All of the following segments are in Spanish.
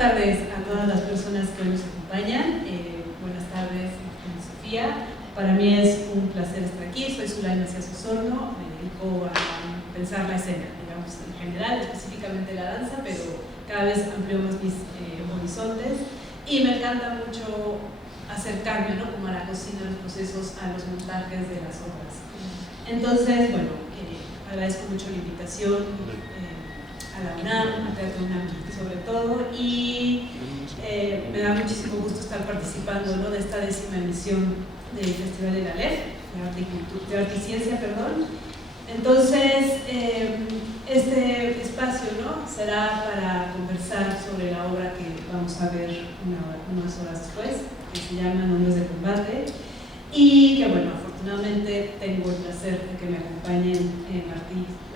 tardes a todas las personas que hoy nos acompañan. Buenas tardes, Sofía. Para mí es un placer estar aquí. Soy Zulay Macías Osorno. Me dedico a pensar la escena, digamos, en general, específicamente la danza, pero cada vez amplío más mis horizontes. Y me encanta mucho acercarme, ¿no?, como a la cocina, a los procesos, a los montajes de las obras. Entonces, bueno, agradezco mucho la invitación a la UNAM, a Teatro UNAM sobre todo, y me da muchísimo gusto estar participando, ¿no?, de esta 10ª emisión del Festival de la LEF, de Arte y Ciencia, perdón. Entonces, este espacio, ¿no?, será para conversar sobre la obra que vamos a ver unas horas después, que se llama Nombres de Combate, y que, bueno, afortunadamente tengo el placer de que me acompañen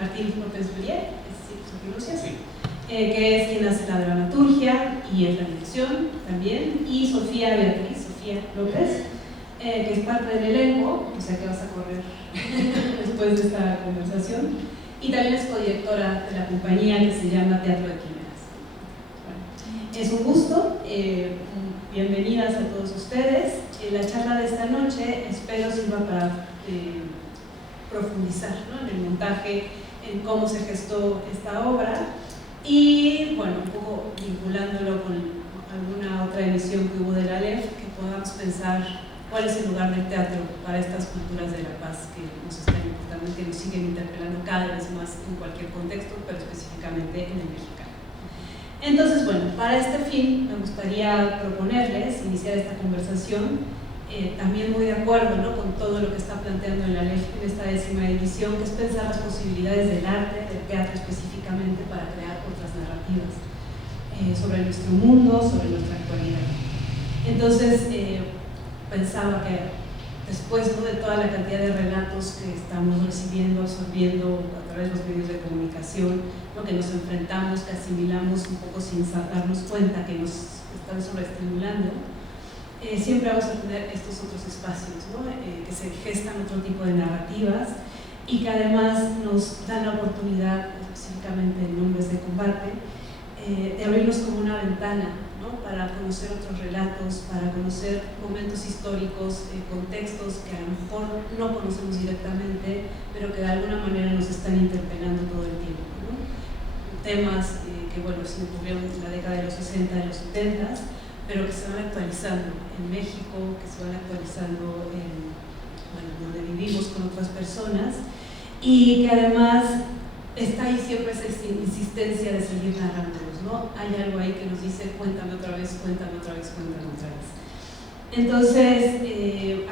Martín López Burier, sí, que es quien hace la dramaturgia y es la dirección también, y Sofía López, que es parte del elenco, o sea que vas a correr después de esta conversación, y también es codirectora de la compañía que se llama Teatro de Quimeras. Bueno, es un gusto, bienvenidas a todos ustedes. La charla de esta noche espero sirva para profundizar, ¿no?, en el montaje, en cómo se gestó esta obra y, bueno, un poco vinculándolo con alguna otra emisión que hubo de la LEF, que podamos pensar cuál es el lugar del teatro para estas culturas de la paz que nos están importando, que nos siguen interpelando cada vez más en cualquier contexto, pero específicamente en el mexicano. Entonces, bueno, para este fin me gustaría proponerles iniciar esta conversación, también muy de acuerdo, ¿no?, con todo lo que está planteando en la LEF en esta 10ª edición, que es pensar las posibilidades del arte, del teatro específicamente, para crear otras narrativas sobre nuestro mundo, sobre nuestra actualidad. Entonces, pensaba que después, ¿no?, de toda la cantidad de relatos que estamos recibiendo, absorbiendo a través de los medios de comunicación, ¿no?, que nos enfrentamos, que asimilamos un poco sin darnos cuenta que nos están sobreestimulando, siempre vamos a tener estos otros espacios, ¿no?, que se gestan otro tipo de narrativas y que además nos dan la oportunidad, específicamente en Nombres de Combate, de abrirnos como una ventana, ¿no?, para conocer otros relatos, para conocer momentos históricos, contextos que a lo mejor no conocemos directamente, pero que de alguna manera nos están interpelando todo el tiempo, ¿no? Temas que, bueno, se ocurrieron en la década de los 60, de los 70, pero que se van actualizando en México, que se van actualizando en, bueno, donde vivimos con otras personas, y que además está ahí siempre esa insistencia de seguir narrándolos, ¿no? Hay algo ahí que nos dice cuéntame otra vez, cuéntame otra vez, cuéntame otra vez. Entonces,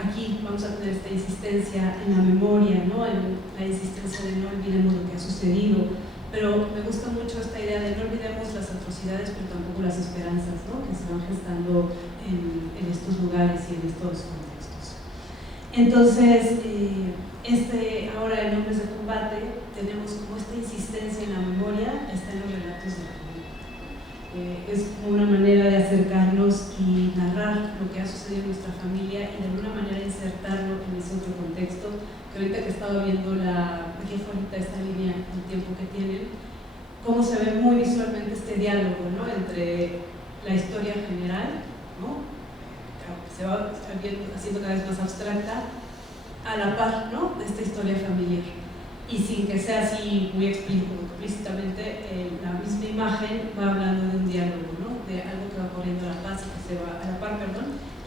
aquí vamos a tener esta insistencia en la memoria, ¿no?, en la insistencia de no olvidemos lo que ha sucedido, pero me gusta mucho esta idea de no olvidemos las atrocidades, pero tampoco las esperanzas, ¿no?, que se van gestando en estos lugares y en estos contextos. Entonces, ahora en Nombres de Combate tenemos como esta insistencia en la memoria, está en los relatos de la familia. Es como una manera de acercarnos y narrar lo que ha sucedido en nuestra familia y de alguna manera insertarlo en ese otro contexto, que ahorita que estaba viendo aquí fue ahorita esta línea, el tiempo que tienen, cómo se ve muy visualmente este diálogo, ¿no?, entre la historia general, ¿no?, que se va haciendo cada vez más abstracta, a la par, ¿no?, de esta historia familiar. Y sin que sea así muy explícitamente, la misma imagen va hablando de un diálogo, ¿no?, de algo que va corriendo a la par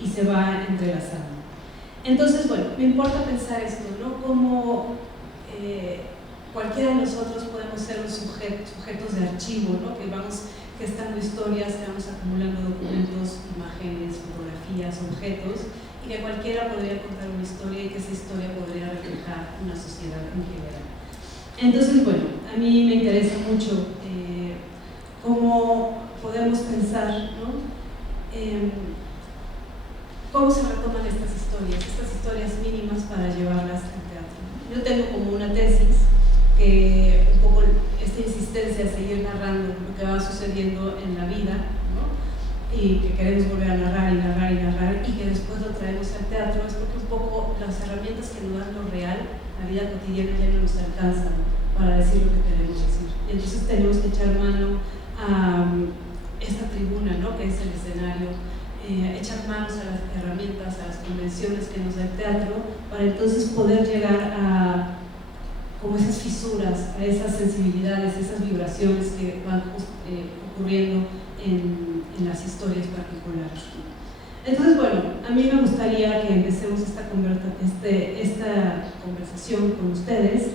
y se va entrelazando. Entonces, bueno, me importa pensar esto, ¿no?, como cualquiera de nosotros podemos ser los sujetos de archivo, ¿no?, que vamos gestando historias, que vamos acumulando documentos, imágenes, fotografías, objetos, y que cualquiera podría contar una historia y que esa historia podría reflejar una sociedad en general. Entonces, bueno, a mí me interesa mucho cómo podemos pensar, ¿no?, cómo se retoman estas historias mínimas para llevarlas al teatro. Yo tengo como una tesis que un poco esta insistencia de seguir narrando lo que va sucediendo en la vida, ¿no?, y que queremos volver a narrar y narrar y narrar, y que después lo traemos al teatro, es porque un poco las herramientas que nos dan lo real, la vida cotidiana, ya no nos alcanzan para decir lo que queremos decir. Y entonces tenemos que echar mano a esta tribuna, ¿no?, que es el escenario, echar manos a las herramientas, a las convenciones que nos da el teatro, para entonces poder llegar a como esas fisuras, a esas sensibilidades, esas vibraciones que van ocurriendo en las historias particulares. Entonces, bueno, a mí me gustaría que empecemos esta conversación con ustedes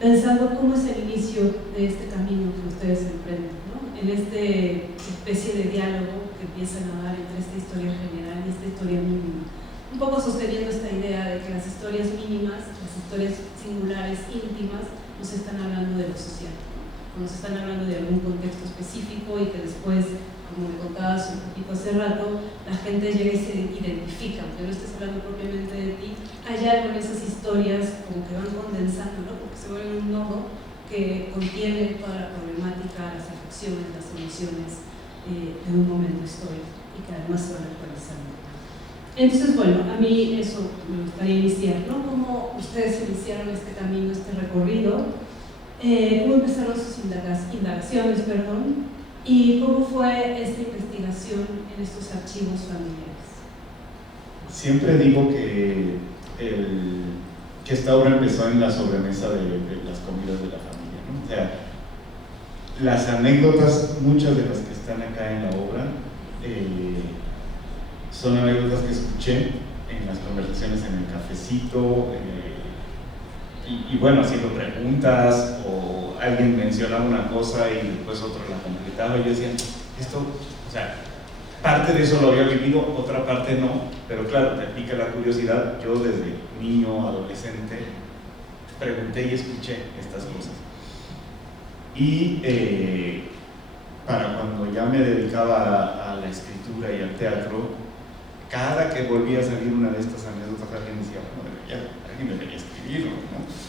pensando cómo es el inicio de este camino que ustedes emprenden, ¿no?, en esta especie de diálogo que empiezan a dar entre esta historia general y esta historia mínima, un poco sosteniendo esta idea de que las historias mínimas, las historias singulares, íntimas, nos están hablando de lo social, ¿no?, nos están hablando de algún contexto específico y que después, como me contabas un poquito hace rato, la gente llega y se identifica, aunque no estés hablando propiamente de ti, hay algo en esas historias como que van condensando, ¿no?, porque se vuelve un nodo que contiene toda la problemática, las afecciones, las emociones de un momento histórico y que además se van actualizando. Entonces, bueno, a mí eso me gustaría iniciar, ¿no?, cómo ustedes iniciaron este camino, este recorrido, cómo empezaron sus indagaciones, y cómo fue esta investigación en estos archivos familiares. Siempre digo que esta obra empezó en la sobremesa de las comidas de la familia, ¿no? O sea, las anécdotas, muchas de las que están acá en la obra, son anécdotas que escuché en las conversaciones en el cafecito, y bueno, haciendo preguntas, o alguien mencionaba una cosa y después otro la completaba, y yo decía, esto, o sea, parte de eso lo había vivido, otra parte no, pero claro, te pica la curiosidad. Yo desde niño, adolescente, pregunté y escuché estas cosas. Y para cuando ya me dedicaba a la escritura y al teatro, cada que volvía a salir una de estas anécdotas, alguien decía, bueno, alguien debería escribirlo, ¿no?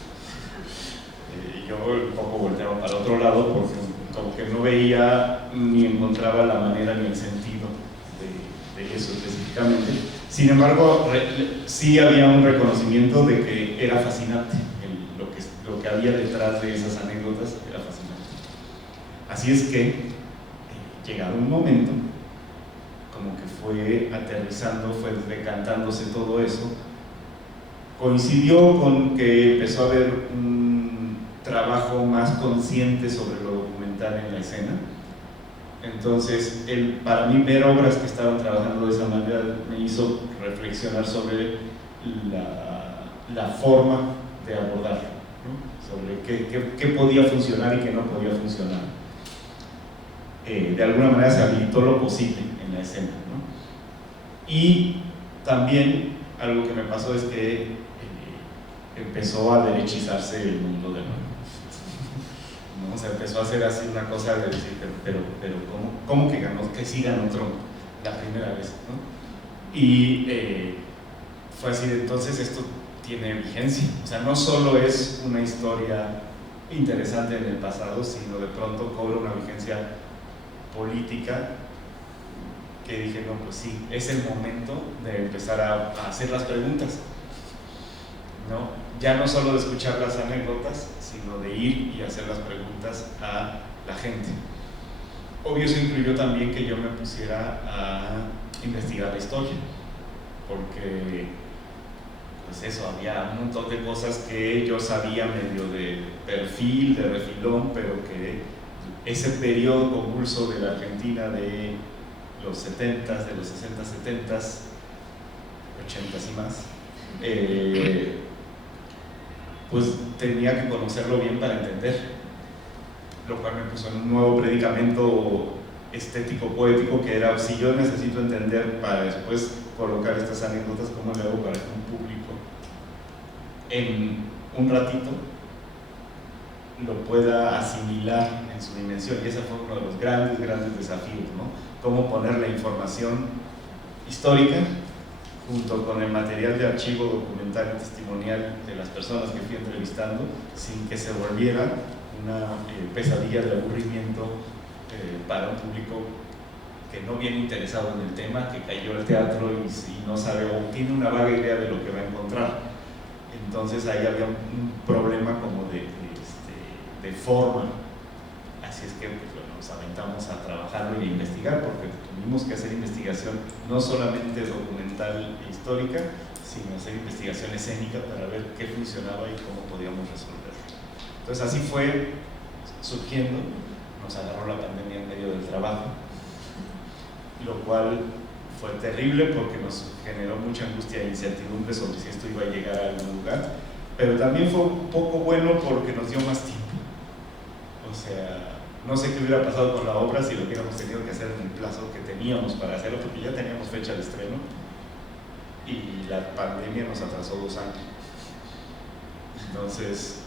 Yo un poco volteaba para otro lado porque como que no veía ni encontraba la manera ni el sentido de eso específicamente. Sin embargo, sí había un reconocimiento de que era fascinante, lo que había detrás de esas anécdotas era fascinante. Así es que, llegado un momento, como que fue aterrizando, fue decantándose todo eso, coincidió con que empezó a haber un trabajo más consciente sobre lo documental en la escena. Entonces, para mí ver obras que estaban trabajando de esa manera me hizo reflexionar sobre la forma de abordarlo, ¿no?, sobre qué podía funcionar y qué no podía funcionar. De alguna manera se habilitó lo posible en la escena, ¿no? Y también algo que me pasó es que empezó a derechizarse el mundo de nuevo, ¿no? Se empezó a hacer así una cosa de decir, pero ¿cómo que ganó? Que sí ganó Trump la primera vez, ¿no? Y fue así, entonces esto tiene vigencia. O sea, no solo es una historia interesante en el pasado, sino de pronto cobra una vigencia política que dije, no, pues sí, es el momento de empezar a hacer las preguntas, ¿no? Ya no solo de escuchar las anécdotas, sino de ir y hacer las preguntas a la gente. Obvio, eso incluyó también que yo me pusiera a investigar la historia, porque pues eso, había un montón de cosas que yo sabía medio de perfil, de refilón, pero que ese periodo convulso de la Argentina de los 70s, de los 60s, 70s, 80s y más, pues tenía que conocerlo bien para entender, lo cual me puso en un nuevo predicamento estético, poético, que era, si yo necesito entender para después colocar estas anécdotas, ¿cómo le hago para que un público en un ratito lo pueda asimilar en su dimensión? Y ese fue uno de los grandes desafíos, ¿no? Cómo poner la información histórica junto con el material de archivo documental y testimonial de las personas que fui entrevistando, sin que se volviera una pesadilla de aburrimiento para un público que no viene interesado en el tema, que cayó al teatro y no sabe o tiene una vaga idea de lo que va a encontrar. Entonces ahí había un problema como de forma, Así es que pues, bueno, nos aventamos a trabajarlo y a investigar, porque tuvimos que hacer investigación no solamente documental e histórica, sino hacer investigación escénica para ver qué funcionaba y cómo podíamos resolverlo. Entonces así fue surgiendo, nos agarró la pandemia en medio del trabajo, lo cual fue terrible porque nos generó mucha angustia e incertidumbre sobre si esto iba a llegar a algún lugar, pero también fue un poco bueno porque nos dio más tiempo. O sea, no sé qué hubiera pasado con la obra si lo hubiéramos tenido que hacer en el plazo que teníamos para hacerlo, porque ya teníamos fecha de estreno y la pandemia nos atrasó 2 años. Entonces,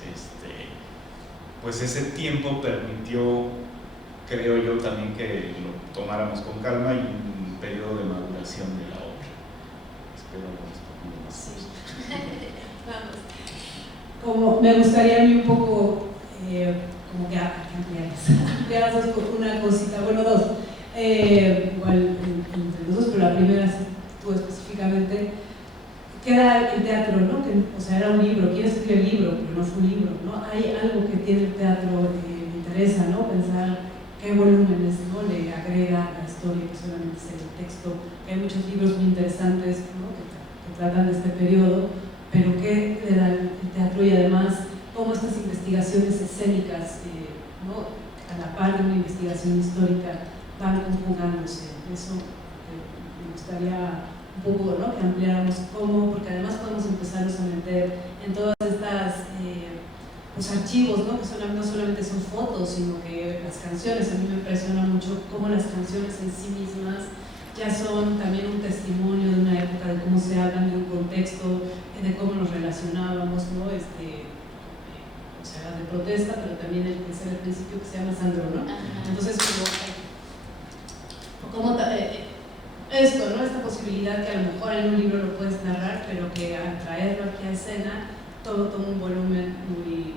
pues ese tiempo permitió, creo yo, también que lo tomáramos con calma y un periodo de maduración de la obra. Espero haber respondido más. Sí. Vamos. Como me gustaría a mí un poco, como que ampliar una cosita, bueno, 2. Igual entre los 2, pero la primera, tú específicamente, que era el teatro, ¿no? Que, o sea, era un libro, quién escribió el libro, pero no fue un libro, ¿no? Hay algo que tiene el teatro que me interesa, ¿no? Pensar qué volúmenes, ¿no? Le agrega a la historia, que solamente es el texto. Hay muchos libros muy interesantes, ¿no? que tratan de este periodo, pero qué le da el teatro y además cómo estas investigaciones escénicas, ¿no? A la par de una investigación histórica, van conjugándose. Eso me gustaría un poco, ¿no? Que ampliáramos cómo, porque además podemos empezarnos a meter en todas estas los archivos, ¿no? Que no solamente son fotos, sino que las canciones. A mí me impresiona mucho cómo las canciones en sí mismas ya son también un testimonio de una época, de cómo se hablan, de un contexto, de cómo nos relacionábamos, ¿no? O sea, de protesta, pero también el que es el principio que se llama Sandro, ¿no? Entonces, como esto, ¿no? Esta posibilidad que a lo mejor en un libro lo puedes narrar, pero que al traerlo aquí a escena, todo toma un volumen muy,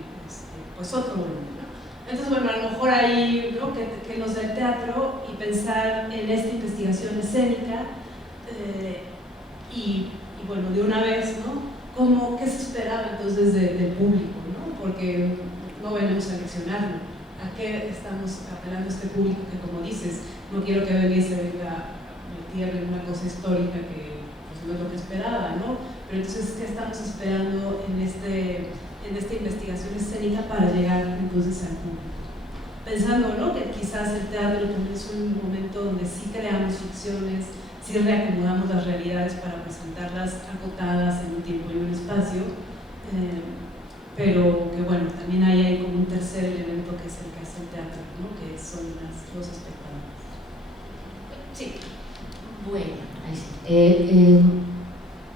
pues otro volumen, ¿no? Entonces, bueno, a lo mejor ahí, ¿no? que nos da el teatro y pensar en esta investigación escénica y bueno, de una vez, ¿no? ¿Qué se esperaba entonces del público, ¿no? Porque no venimos a leccionarlo. ¿A qué estamos apelando a este público que, como dices, no quiero que venga y se venga en una cosa histórica que pues, no es lo que esperaba, ¿no? Pero entonces, ¿qué estamos esperando en esta investigación escénica para llegar entonces al público? Pensando, ¿no? Que quizás el teatro también es un momento donde sí creamos ficciones, sí reacomodamos las realidades para presentarlas acotadas en un tiempo y un espacio, pero que bueno, también hay como un tercer elemento que es el que hace el teatro, ¿no? Que son los espectadores. Sí. Bueno, ahí sí.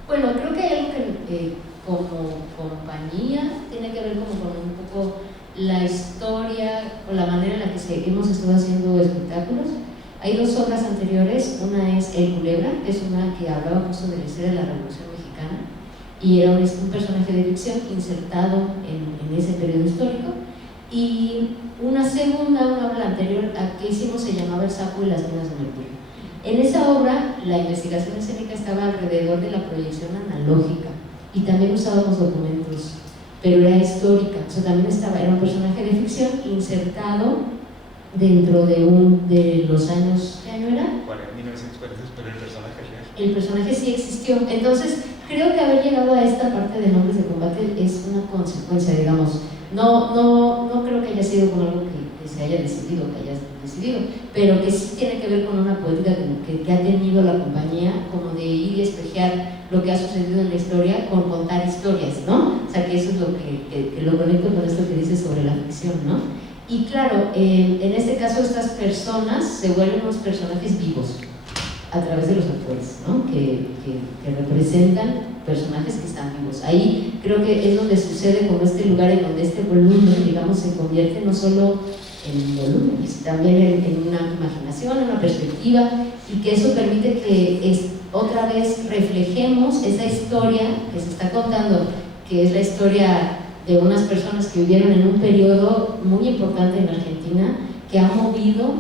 Bueno, creo que hay algo que como compañía tiene que ver como con un poco la historia o la manera en la que hemos estado haciendo espectáculos. Hay 2 obras anteriores, una es El Culebra, que es una que hablaba justo de la historia de la Revolución Mexicana y era un personaje de ficción insertado en ese periodo histórico, y una segunda, una obra anterior a que hicimos se llamaba El Sapo y las Minas de Mercurio. En esa obra la investigación escénica estaba alrededor de la proyección analógica y también usábamos documentos, pero era histórica, o sea, también era un personaje de ficción insertado dentro de los años, ¿qué año era? 1940, pero el personaje real. El personaje sí existió. Entonces, creo que haber llegado a esta parte de Nombres de Combate es una consecuencia, digamos. No creo que haya sido con algo que se haya decidido, pero que sí tiene que ver con una política que ha tenido la compañía, como de ir y espejear lo que ha sucedido en la historia con contar historias, ¿no? O sea, que eso es lo conecto con esto que dices sobre la ficción, ¿no? Y claro, en este caso estas personas se vuelven unos personajes vivos a través de los actores, ¿no? Que representan personajes que están vivos. Ahí creo que es donde sucede como este lugar en donde este volumen, digamos, se convierte no solo en volumen, sino también en una imaginación, en una perspectiva, y que eso permite que otra vez reflejemos esa historia que se está contando, que es la historia de unas personas que vivieron en un periodo muy importante en Argentina, que ha movido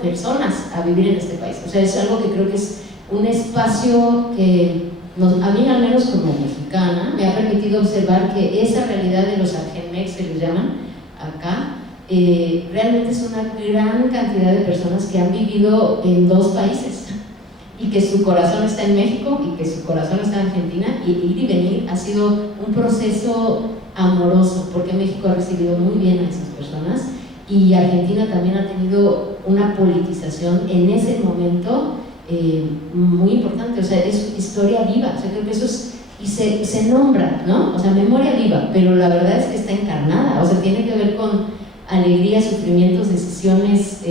personas a vivir en este país. O sea, es algo que creo que es un espacio que a mí, al menos como mexicana, me ha permitido observar que esa realidad de los argenmex, se les llaman acá, realmente es una gran cantidad de personas que han vivido en 2 países y que su corazón está en México y que su corazón está en Argentina, y ir y venir ha sido un proceso amoroso, porque México ha recibido muy bien a esas personas y Argentina también ha tenido una politización en ese momento muy importante. O sea, es historia viva, o sea, creo que eso es, y se nombra, ¿no? O sea, memoria viva, pero la verdad es que está encarnada, o sea, tiene que ver con alegría, sufrimientos, decisiones,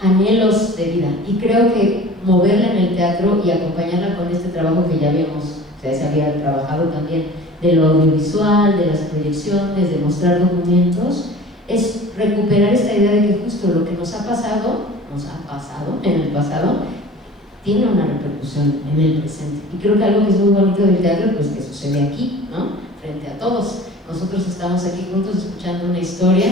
anhelos de vida, y creo que moverla en el teatro y acompañarla con este trabajo que ya habíamos, o sea, se había trabajado también, de lo audiovisual, de las proyecciones, de mostrar documentos, es recuperar esta idea de que justo lo que nos ha pasado en el pasado, tiene una repercusión en el presente. Y creo que algo que es muy bonito del teatro, pues que sucede aquí, ¿no? Frente a todos. Nosotros estamos aquí juntos escuchando una historia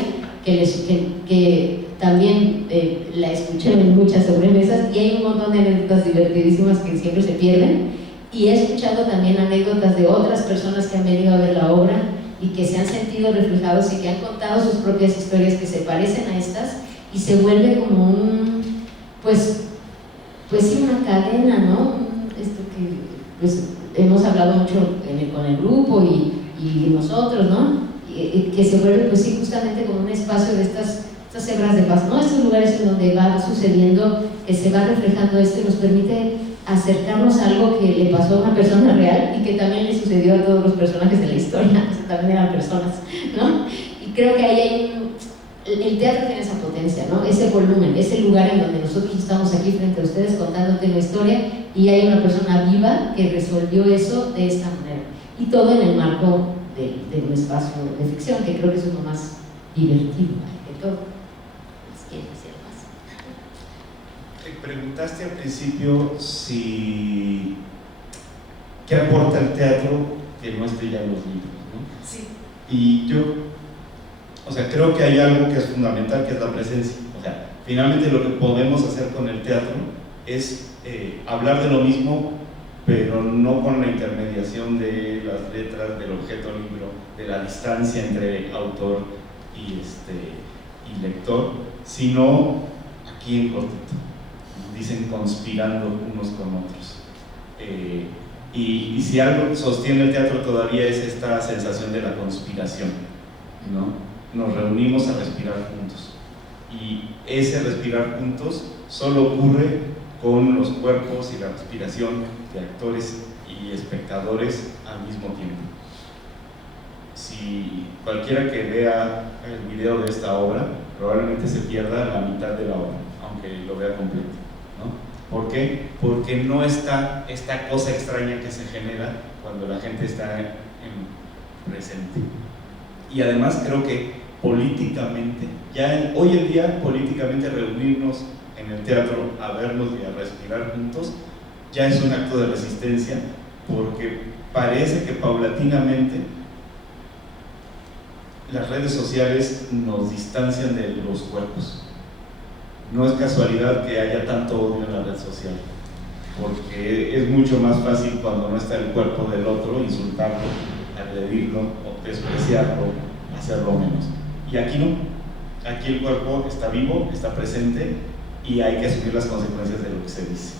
que también la escuché en muchas sobremesas, y hay un montón de anécdotas divertidísimas que siempre se pierden, y he escuchado también anécdotas de otras personas que han venido a ver la obra y que se han sentido reflejados y que han contado sus propias historias que se parecen a estas, y se vuelve como un, pues sí, una cadena, ¿no? Esto que pues hemos hablado mucho con el grupo y nosotros, ¿no? Que se vuelve, pues sí, justamente como un espacio de estas hebras de paz, ¿no? Estos lugares en donde va sucediendo, que se va reflejando esto y nos permite acercarnos a algo que le pasó a una persona real y que también le sucedió a todos los personajes de la historia, o sea, también eran personas, ¿no? Y creo que ahí hay el teatro tiene esa potencia, ¿no? Ese volumen, ese lugar en donde nosotros estamos aquí frente a ustedes contándote una historia y hay una persona viva que resolvió eso de esta manera, y todo en el marco de un espacio de ficción, que creo que eso es lo más divertido de todo. ¿Quieren decir más? Preguntaste al principio si qué aporta el teatro que no esté ya en los libros, ¿no? Sí. Y yo, o sea, creo que hay algo que es fundamental, que es la presencia. O sea, finalmente lo que podemos hacer con el teatro es hablar de lo mismo, pero no con la intermediación de las letras, del objeto libro, de la distancia entre autor y lector, sino aquí en cortito, dicen conspirando unos con otros. Y si algo sostiene el teatro todavía es esta sensación de la conspiración, ¿no? Nos reunimos a respirar juntos, y ese respirar juntos solo ocurre con los cuerpos y la respiración de actores y espectadores al mismo tiempo. Si cualquiera que vea el video de esta obra, probablemente se pierda la mitad de la obra, aunque lo vea completo, ¿no? ¿Por qué? Porque no está esta cosa extraña que se genera cuando la gente está en presente. Y además creo que políticamente, ya hoy en día políticamente reunirnos en el teatro a vernos y a respirar juntos ya es un acto de resistencia, porque parece que paulatinamente las redes sociales nos distancian de los cuerpos. No es casualidad que haya tanto odio en la red social, porque es mucho más fácil cuando no está el cuerpo del otro insultarlo, agredirlo o despreciarlo, hacerlo menos. Y aquí no, aquí el cuerpo está vivo, está presente, y hay que asumir las consecuencias de lo que se dice,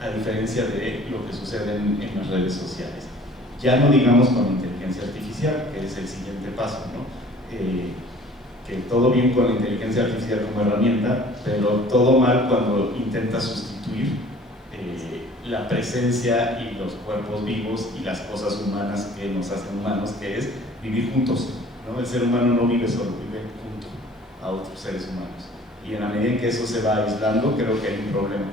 a diferencia de lo que sucede en las redes sociales. Ya no digamos con inteligencia artificial, que es el siguiente paso, ¿no? Que todo bien con la inteligencia artificial como herramienta, pero todo mal cuando intenta sustituir la presencia y los cuerpos vivos y las cosas humanas que nos hacen humanos, que es vivir juntos, ¿no? El ser humano no vive solo, vive junto a otros seres humanos, y en la medida en que eso se va aislando, creo que hay un problema.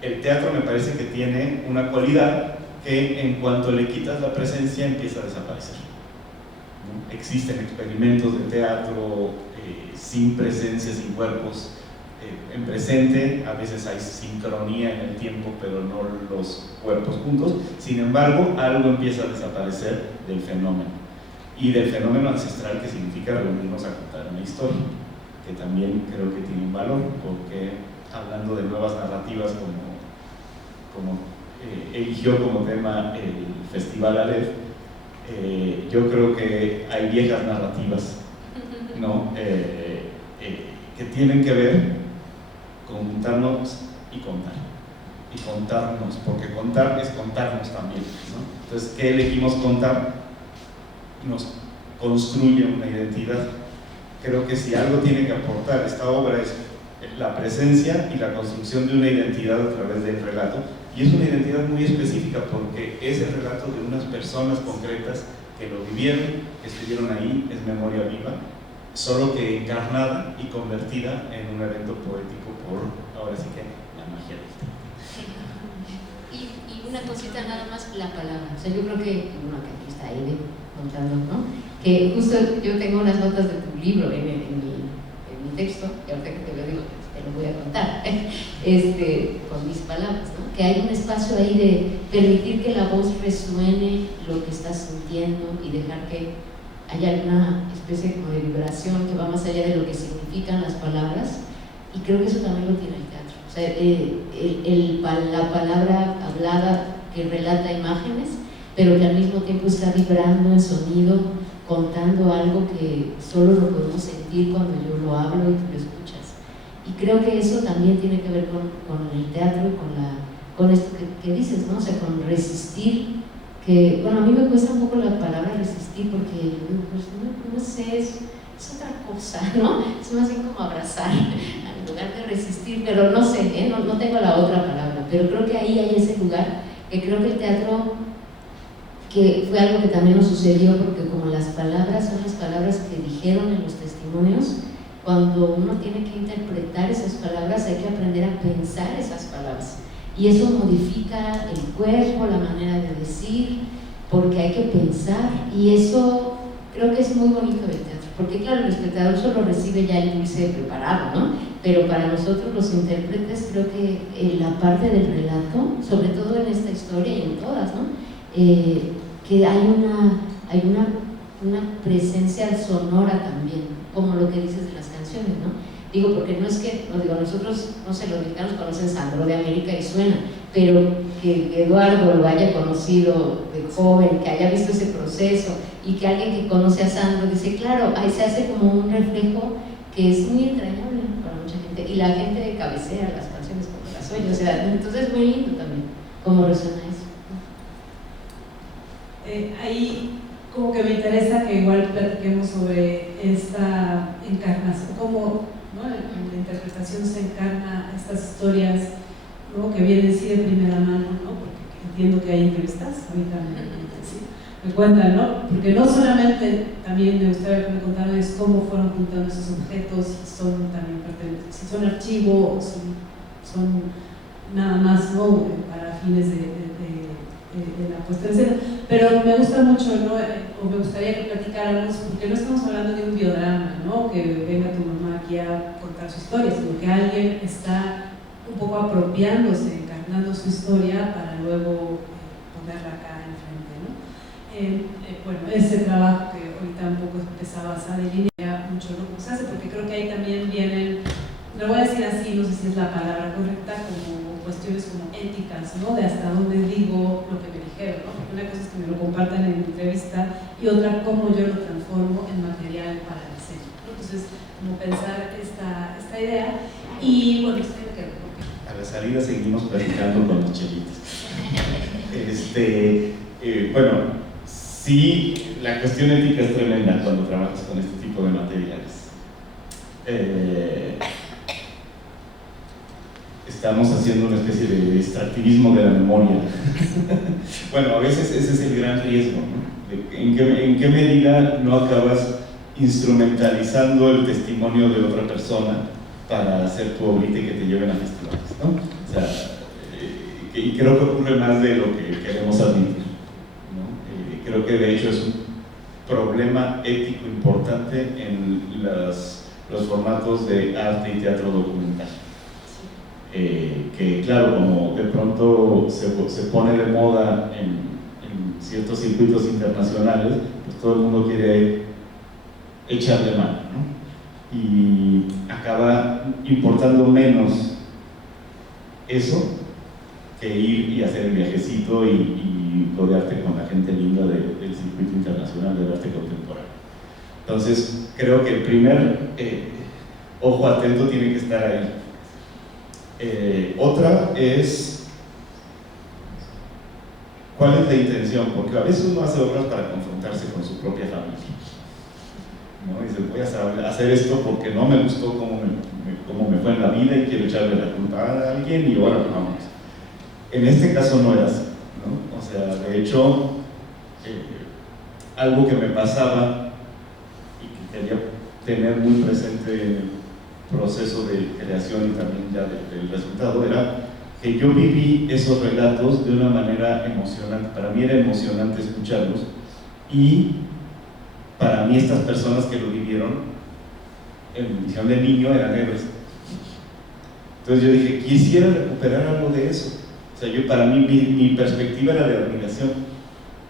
El teatro me parece que tiene una cualidad que en cuanto le quitas la presencia empieza a desaparecer, ¿no? Existen experimentos de teatro sin presencia, sin cuerpos, en presente, a veces hay sincronía en el tiempo, pero no los cuerpos juntos. Sin embargo, algo empieza a desaparecer del fenómeno, y del fenómeno ancestral, que significa reunirnos a contar una historia, que también creo que tiene un valor, porque hablando de nuevas narrativas como eligió como tema el Festival Aleph, yo creo que hay viejas narrativas, ¿no? tienen que ver con juntarnos y contar. Y contarnos, porque contar es contarnos también, ¿no? Entonces, ¿qué elegimos contar? Nos construye una identidad. Creo que si algo tiene que aportar esta obra es la presencia y la construcción de una identidad a través del relato, y es una identidad muy específica porque es el relato de unas personas concretas que lo vivieron, que estuvieron ahí, es memoria viva, solo que encarnada y convertida en un evento poético por, ahora sí que, la magia del teatro. Y una cosita nada más, la palabra. O sea, yo creo que, bueno, que aquí está Eve contando, ¿no? Que justo yo tengo unas notas de tu libro en mi texto, y ahorita que te lo digo, te lo voy a contar, con mis palabras, ¿no? Que hay un espacio ahí de permitir que la voz resuene lo que estás sintiendo y dejar que haya alguna especie como de vibración que va más allá de lo que significan las palabras, y creo que eso también lo tiene el teatro. O sea, la palabra hablada que relata imágenes, pero que al mismo tiempo está vibrando en sonido, contando algo que solo lo podemos sentir cuando yo lo hablo y tú lo escuchas. Y creo que eso también tiene que ver con el teatro y con esto que dices, ¿no? O sea, con resistir, que, bueno, a mí me cuesta un poco la palabra resistir porque, pues, no sé, es otra cosa, ¿no? Es más bien como abrazar, en lugar de resistir, pero no sé, no tengo la otra palabra, pero creo que ahí hay ese lugar, que creo que el teatro, que fue algo que también nos sucedió, porque como las palabras son las palabras que dijeron en los testimonios, cuando uno tiene que interpretar esas palabras hay que aprender a pensar esas palabras, y eso modifica el cuerpo, la manera de decir, porque hay que pensar, y eso creo que es muy bonito del teatro, porque claro, el espectador solo recibe ya el dulce preparado, ¿no? Pero para nosotros los intérpretes creo que la parte del relato, sobre todo en esta historia y en todas, ¿no? Que hay una presencia sonora también, como lo que dices de las canciones, ¿no? Digo, porque no es que, no digo, nosotros, no sé, los mexicanos conocen Sandro de América y suena, pero que Eduardo lo haya conocido de joven, que haya visto ese proceso, y que alguien que conoce a Sandro dice, claro, ahí se hace como un reflejo que es muy entrañable para mucha gente, y la gente cabecea las canciones como las oye, o sea, entonces es muy lindo también cómo resuena eso. Ahí como que me interesa que igual platiquemos sobre esta encarnación, cómo, ¿no?, en la interpretación se encarna estas historias, ¿no?, que vienen sí de primera mano, ¿no?, porque entiendo que hay entrevistas, ahorita me cuentan, ¿no?, porque no solamente, también me gustaría que me contaran es cómo fueron juntando esos objetos, si son también si son archivo o si son nada más, ¿no?, para fines de la puesta en escena. Pero me gusta mucho, ¿no?, o me gustaría que platicáramos, porque no estamos hablando de un biodrama, ¿no?, que venga tu mamá aquí a contar su historia, sino que alguien está un poco apropiándose, encarnando su historia para luego ponerla acá enfrente, ¿no? Bueno, ese trabajo que ahorita un poco empezaba a delinear mucho, ¿no?, cómo se hace, porque creo que ahí también vienen, lo voy a decir así, no sé si es la palabra correcta, como cuestiones como éticas, ¿no?, de hasta dónde digo lo que me dijeron, ¿no?, porque una cosa es que me lo compartan en la entrevista y otra cómo yo lo transformo en material para el diseño, ¿no? Entonces, como pensar esta idea, y bueno, esto me quedo. A la salida seguimos platicando con los chelitos. Bueno, sí, la cuestión ética es tremenda cuando trabajas con este tipo de materiales. Estamos haciendo una especie de extractivismo de la memoria. Bueno, a veces ese es el gran riesgo, ¿no? ¿En qué medida no acabas instrumentalizando el testimonio de otra persona para hacer tu obrita y que te lleven a festivales, ¿no? O sea, y creo que ocurre más de lo que queremos admitir, ¿no? Creo que de hecho es un problema ético importante en los formatos de arte y teatro documental. Que claro, como de pronto se pone de moda en ciertos circuitos internacionales, pues todo el mundo quiere echarle mano, ¿no? Y acaba importando menos eso que ir y hacer el viajecito y rodearte con la gente linda del circuito internacional del arte contemporáneo. Entonces, creo que el primer ojo atento tiene que estar ahí. Otra es, ¿cuál es la intención? Porque a veces uno hace obras para confrontarse con su propia familia, ¿no? Dice, voy a hacer esto porque no me gustó cómo me fue en la vida y quiero echarle la culpa a alguien y ahora vamos. En este caso no era así, ¿no? O sea, de hecho, algo que me pasaba y que quería tener muy presente en el proceso de creación y también ya del resultado era que yo viví esos relatos de una manera emocionante. Para mí era emocionante escucharlos y para mí estas personas que lo vivieron en mi visión de niño eran héroes. Entonces yo dije, quisiera recuperar algo de eso. O sea, para mí mi perspectiva era de admiración.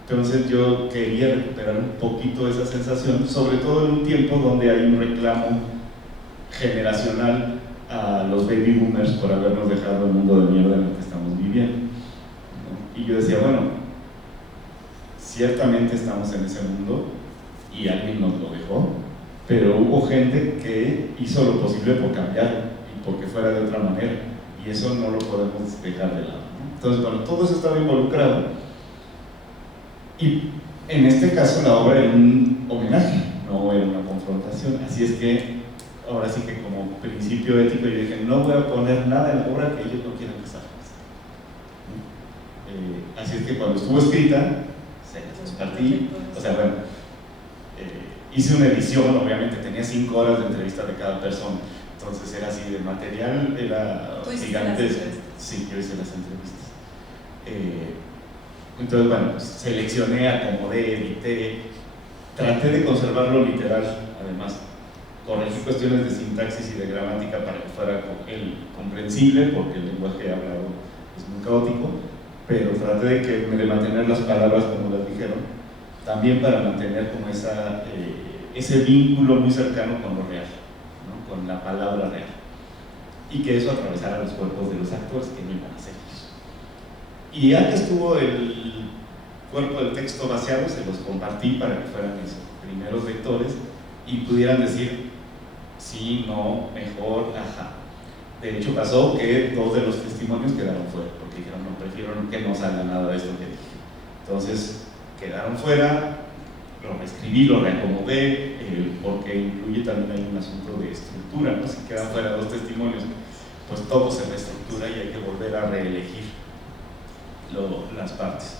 Entonces yo quería recuperar un poquito esa sensación, sobre todo en un tiempo donde hay un reclamo generacional a los baby boomers por habernos dejado el mundo de mierda en el que estamos viviendo, ¿no? Y yo decía, bueno, ciertamente estamos en ese mundo y alguien nos lo dejó, pero hubo gente que hizo lo posible por cambiarlo y porque fuera de otra manera, y eso no lo podemos dejar de lado, ¿no? Entonces, bueno, todo eso estaba involucrado y en este caso la obra era un homenaje, no era una confrontación, así es que ahora sí que como principio ético yo dije, no voy a poner nada en la obra que ellos no quieran que salga. Así es que cuando estuvo escrita, se las compartí, o sea, bueno, hice una edición, obviamente tenía 5 horas de entrevista de cada persona, entonces era así, de material era gigantesco. Sí, yo hice las entrevistas. Entonces, bueno, pues, seleccioné, acomodé, edité, traté de conservarlo literal, además. Corregí cuestiones de sintaxis y de gramática para que fuera comprensible, porque el lenguaje hablado es muy caótico, pero traté de mantener las palabras como las dijeron, también para mantener como ese vínculo muy cercano con lo real, ¿no? Con la palabra real, y que eso atravesara los cuerpos de los actores que no iban a ser ellos. Y ya que estuvo el cuerpo del texto vaciado, se los compartí para que fueran mis primeros lectores y pudieran decir sí, no, mejor, ajá. De hecho pasó que 2 de los testimonios quedaron fuera, porque dijeron, no, prefiero que no salga nada de esto que dije. Entonces quedaron fuera, lo reescribí, lo reacomodé, porque incluye también hay un asunto de estructura, ¿no? Si quedan fuera 2 testimonios, pues todo se reestructura y hay que volver a reelegir las partes.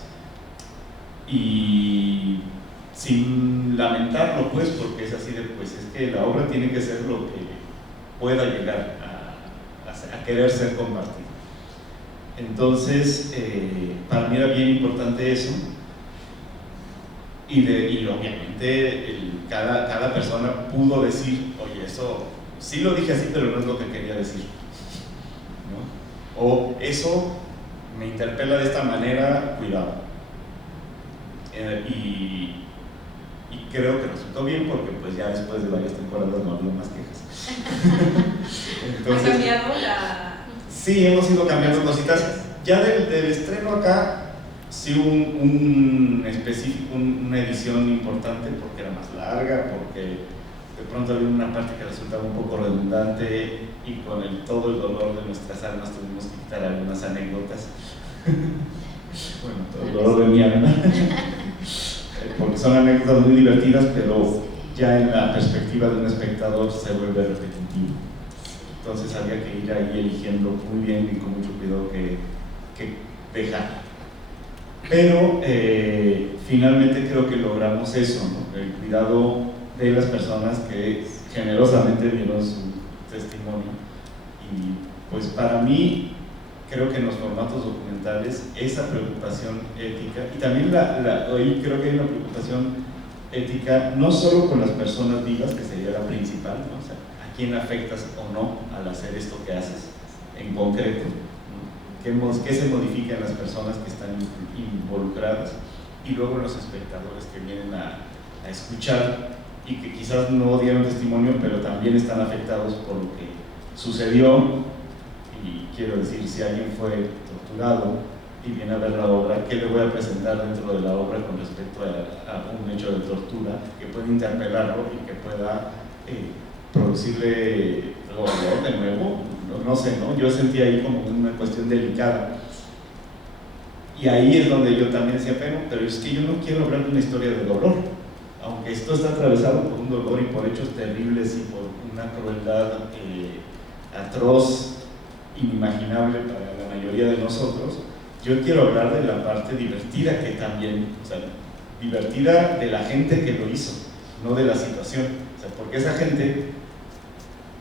Y sin lamentarlo, pues, porque es así de, pues es que la obra tiene que ser lo que pueda llegar a querer ser compartida. Entonces, para mí era bien importante eso, y obviamente cada persona pudo decir, oye, eso sí lo dije así, pero no es lo que quería decir, ¿no? O eso me interpela de esta manera, cuidado. Y creo que resultó bien porque pues ya después de varias temporadas no había más quejas. Entonces, ¿ha cambiado la...? Sí, hemos ido cambiando cositas. Ya del estreno acá, sí hubo una edición importante porque era más larga, porque de pronto había una parte que resultaba un poco redundante y con todo el dolor de nuestras almas tuvimos que quitar algunas anécdotas. Bueno, todo el dolor de mi alma. Porque son anécdotas muy divertidas, pero ya en la perspectiva de un espectador se vuelve repetitivo. Entonces había que ir ahí eligiendo muy bien y con mucho cuidado que dejar. Pero finalmente creo que logramos eso, ¿no? El cuidado de las personas que generosamente dieron su testimonio. Y pues para mí, creo que en los formatos documentales esa preocupación ética, y también hoy creo que hay una preocupación ética no solo con las personas vivas, que sería la principal, ¿no? O sea, a quién afectas o no al hacer esto que haces en concreto, ¿no? ¿Qué se modifica en las personas que están involucradas? Y luego los espectadores que vienen a escuchar y que quizás no dieron testimonio, pero también están afectados por lo que sucedió. Y quiero decir, si alguien fue torturado y viene a ver la obra, ¿qué le voy a presentar dentro de la obra con respecto a un hecho de tortura que puede interpelarlo y que pueda producirle dolor de nuevo, no sé, ¿no? Yo sentía ahí como una cuestión delicada. Y ahí es donde yo también decía, pero es que yo no quiero hablar de una historia de dolor, aunque esto está atravesado por un dolor y por hechos terribles y por una crueldad atroz, inimaginable para la mayoría de nosotros. Yo quiero hablar de la parte divertida que también, o sea, divertida de la gente que lo hizo, no de la situación, o sea, porque esa gente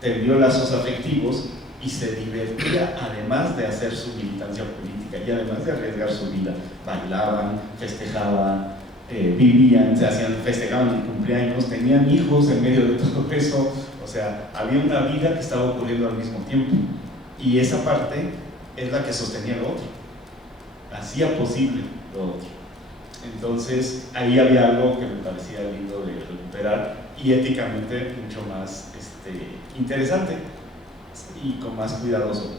tendió lazos afectivos y se divertía además de hacer su militancia política y además de arriesgar su vida. Bailaban, festejaban, vivían, festejaban el cumpleaños, tenían hijos en medio de todo eso, o sea, había una vida que estaba ocurriendo al mismo tiempo y esa parte es la que sostenía lo otro, hacía posible lo otro. Entonces ahí había algo que me parecía lindo de recuperar y éticamente mucho más interesante y con más cuidadoso.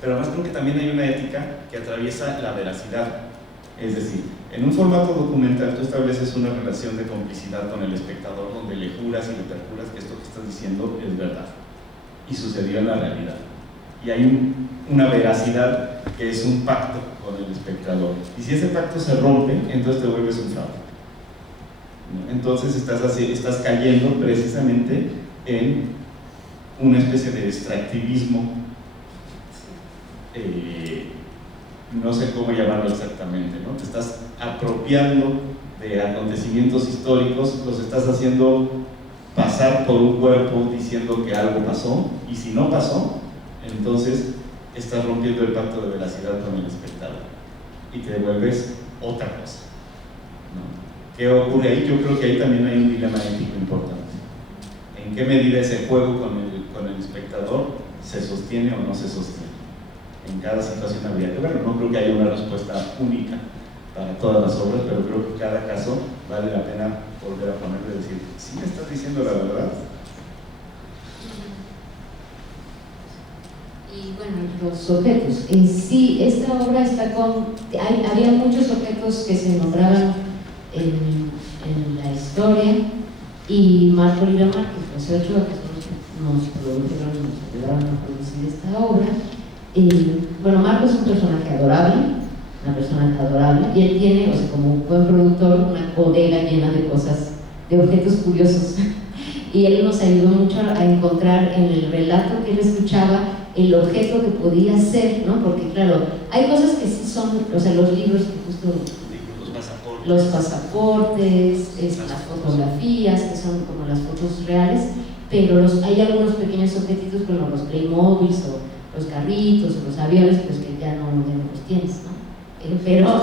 Pero además creo que también hay una ética que atraviesa la veracidad. Es decir, en un formato documental tú estableces una relación de complicidad con el espectador donde le juras y le perjuras que esto que estás diciendo es verdad y sucedió en la realidad. Y hay una veracidad que es un pacto con el espectador. Y si ese pacto se rompe, entonces te vuelves un fraude. Entonces estás cayendo precisamente en una especie de extractivismo, no sé cómo llamarlo exactamente, ¿no? Te estás apropiando de acontecimientos históricos, los estás haciendo pasar por un cuerpo diciendo que algo pasó, y si no pasó, entonces estás rompiendo el pacto de veracidad con el espectador y te vuelves otra cosa, ¿no? ¿Qué ocurre ahí? Yo creo que ahí también hay un dilema ético importante. ¿En qué medida ese juego con el espectador se sostiene o no se sostiene? En cada situación habría que verlo. No creo que haya una respuesta única para todas las obras, pero creo que cada caso vale la pena volver a ponerle y decir, ¿sí me estás diciendo la verdad? Y bueno, los objetos. Sí, esta obra está había muchos objetos que se nombraban en la historia, y Marco Lira Márquez, José Ochoa, que nos produjeron, nos ayudaron a producir esta obra. Bueno, Marco es un personaje adorable, una persona adorable, y él tiene, o sea, como un buen productor, una bodega llena de cosas, de objetos curiosos. Y él nos ayudó mucho a encontrar en el relato que él escuchaba el objeto que podía ser, ¿no? Porque claro, hay cosas que sí son, o sea, los libros que justo... Los pasaportes, las fotografías, que son como las fotos reales, pero hay algunos pequeños objetitos como los Playmobil o los carritos o los aviones, pues que ya no los tienes, ¿no? Pero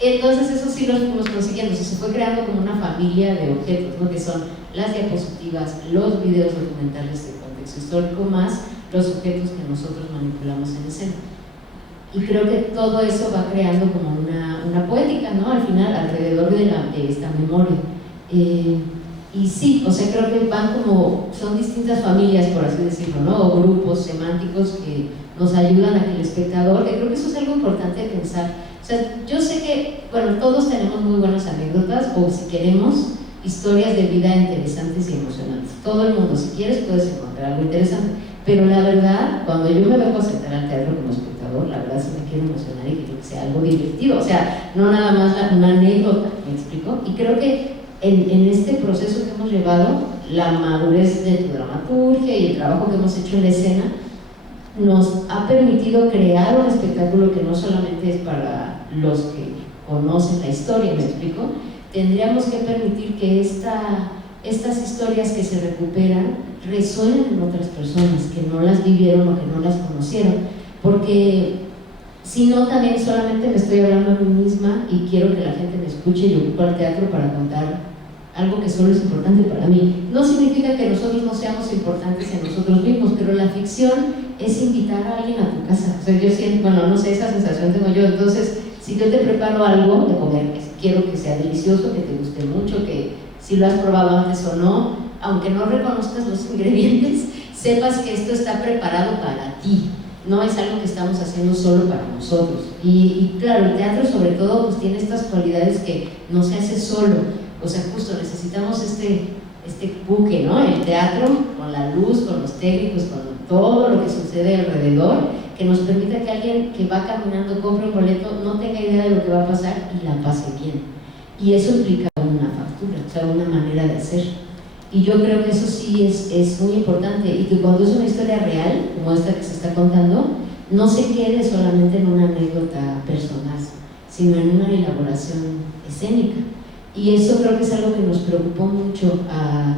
entonces eso sí los fuimos consiguiendo, o sea, se fue creando como una familia de objetos, ¿no? Que son las diapositivas, los videos documentales de contexto histórico, más los objetos que nosotros manipulamos en escena. Y creo que todo eso va creando como una poética, ¿no? Al final, alrededor de esta memoria. Y sí, o sea, creo que son distintas familias, por así decirlo, ¿no? O grupos semánticos que nos ayudan a que el espectador, que creo que eso es algo importante de pensar. O sea, yo sé que, bueno, todos tenemos muy buenas anécdotas, o si queremos, historias de vida interesantes y emocionantes. Todo el mundo, si quieres, puedes encontrar algo interesante. Pero la verdad, cuando yo me vengo a sentar al teatro como espectador, la verdad sí me quiero emocionar y quiero que sea algo divertido, o sea, no nada más una anécdota, ¿me explico? Y creo que en este proceso que hemos llevado, la madurez de tu dramaturgia y el trabajo que hemos hecho en la escena nos ha permitido crear un espectáculo que no solamente es para los que conocen la historia, ¿me explico? Tendríamos que permitir que estas historias que se recuperan resuenen en otras personas que no las vivieron o que no las conocieron, porque si no, también solamente me estoy hablando a mí misma y quiero que la gente me escuche y ocupo al teatro para contar algo que solo es importante para mí. No significa que nosotros no seamos importantes en nosotros mismos, pero la ficción es invitar a alguien a tu casa. O sea, yo siento, bueno, no sé, esa sensación tengo yo. Entonces, si yo te preparo algo de comer, quiero que sea delicioso, que te guste mucho, que si lo has probado antes o no, aunque no reconozcas los ingredientes, sepas que esto está preparado para ti, no es algo que estamos haciendo solo para nosotros. Y claro, el teatro sobre todo pues tiene estas cualidades que no se hace solo, o sea, justo necesitamos este buque, ¿no? El teatro, con la luz, con los técnicos, con todo lo que sucede alrededor, que nos permita que alguien que va caminando, compre un boleto, no tenga idea de lo que va a pasar y la pase bien. Y eso implica una factura, o sea, una manera de hacer. Y yo creo que eso sí es muy importante, y que cuando es una historia real, como esta que se está contando, no se quede solamente en una anécdota personal, sino en una elaboración escénica. Y eso creo que es algo que nos preocupó mucho a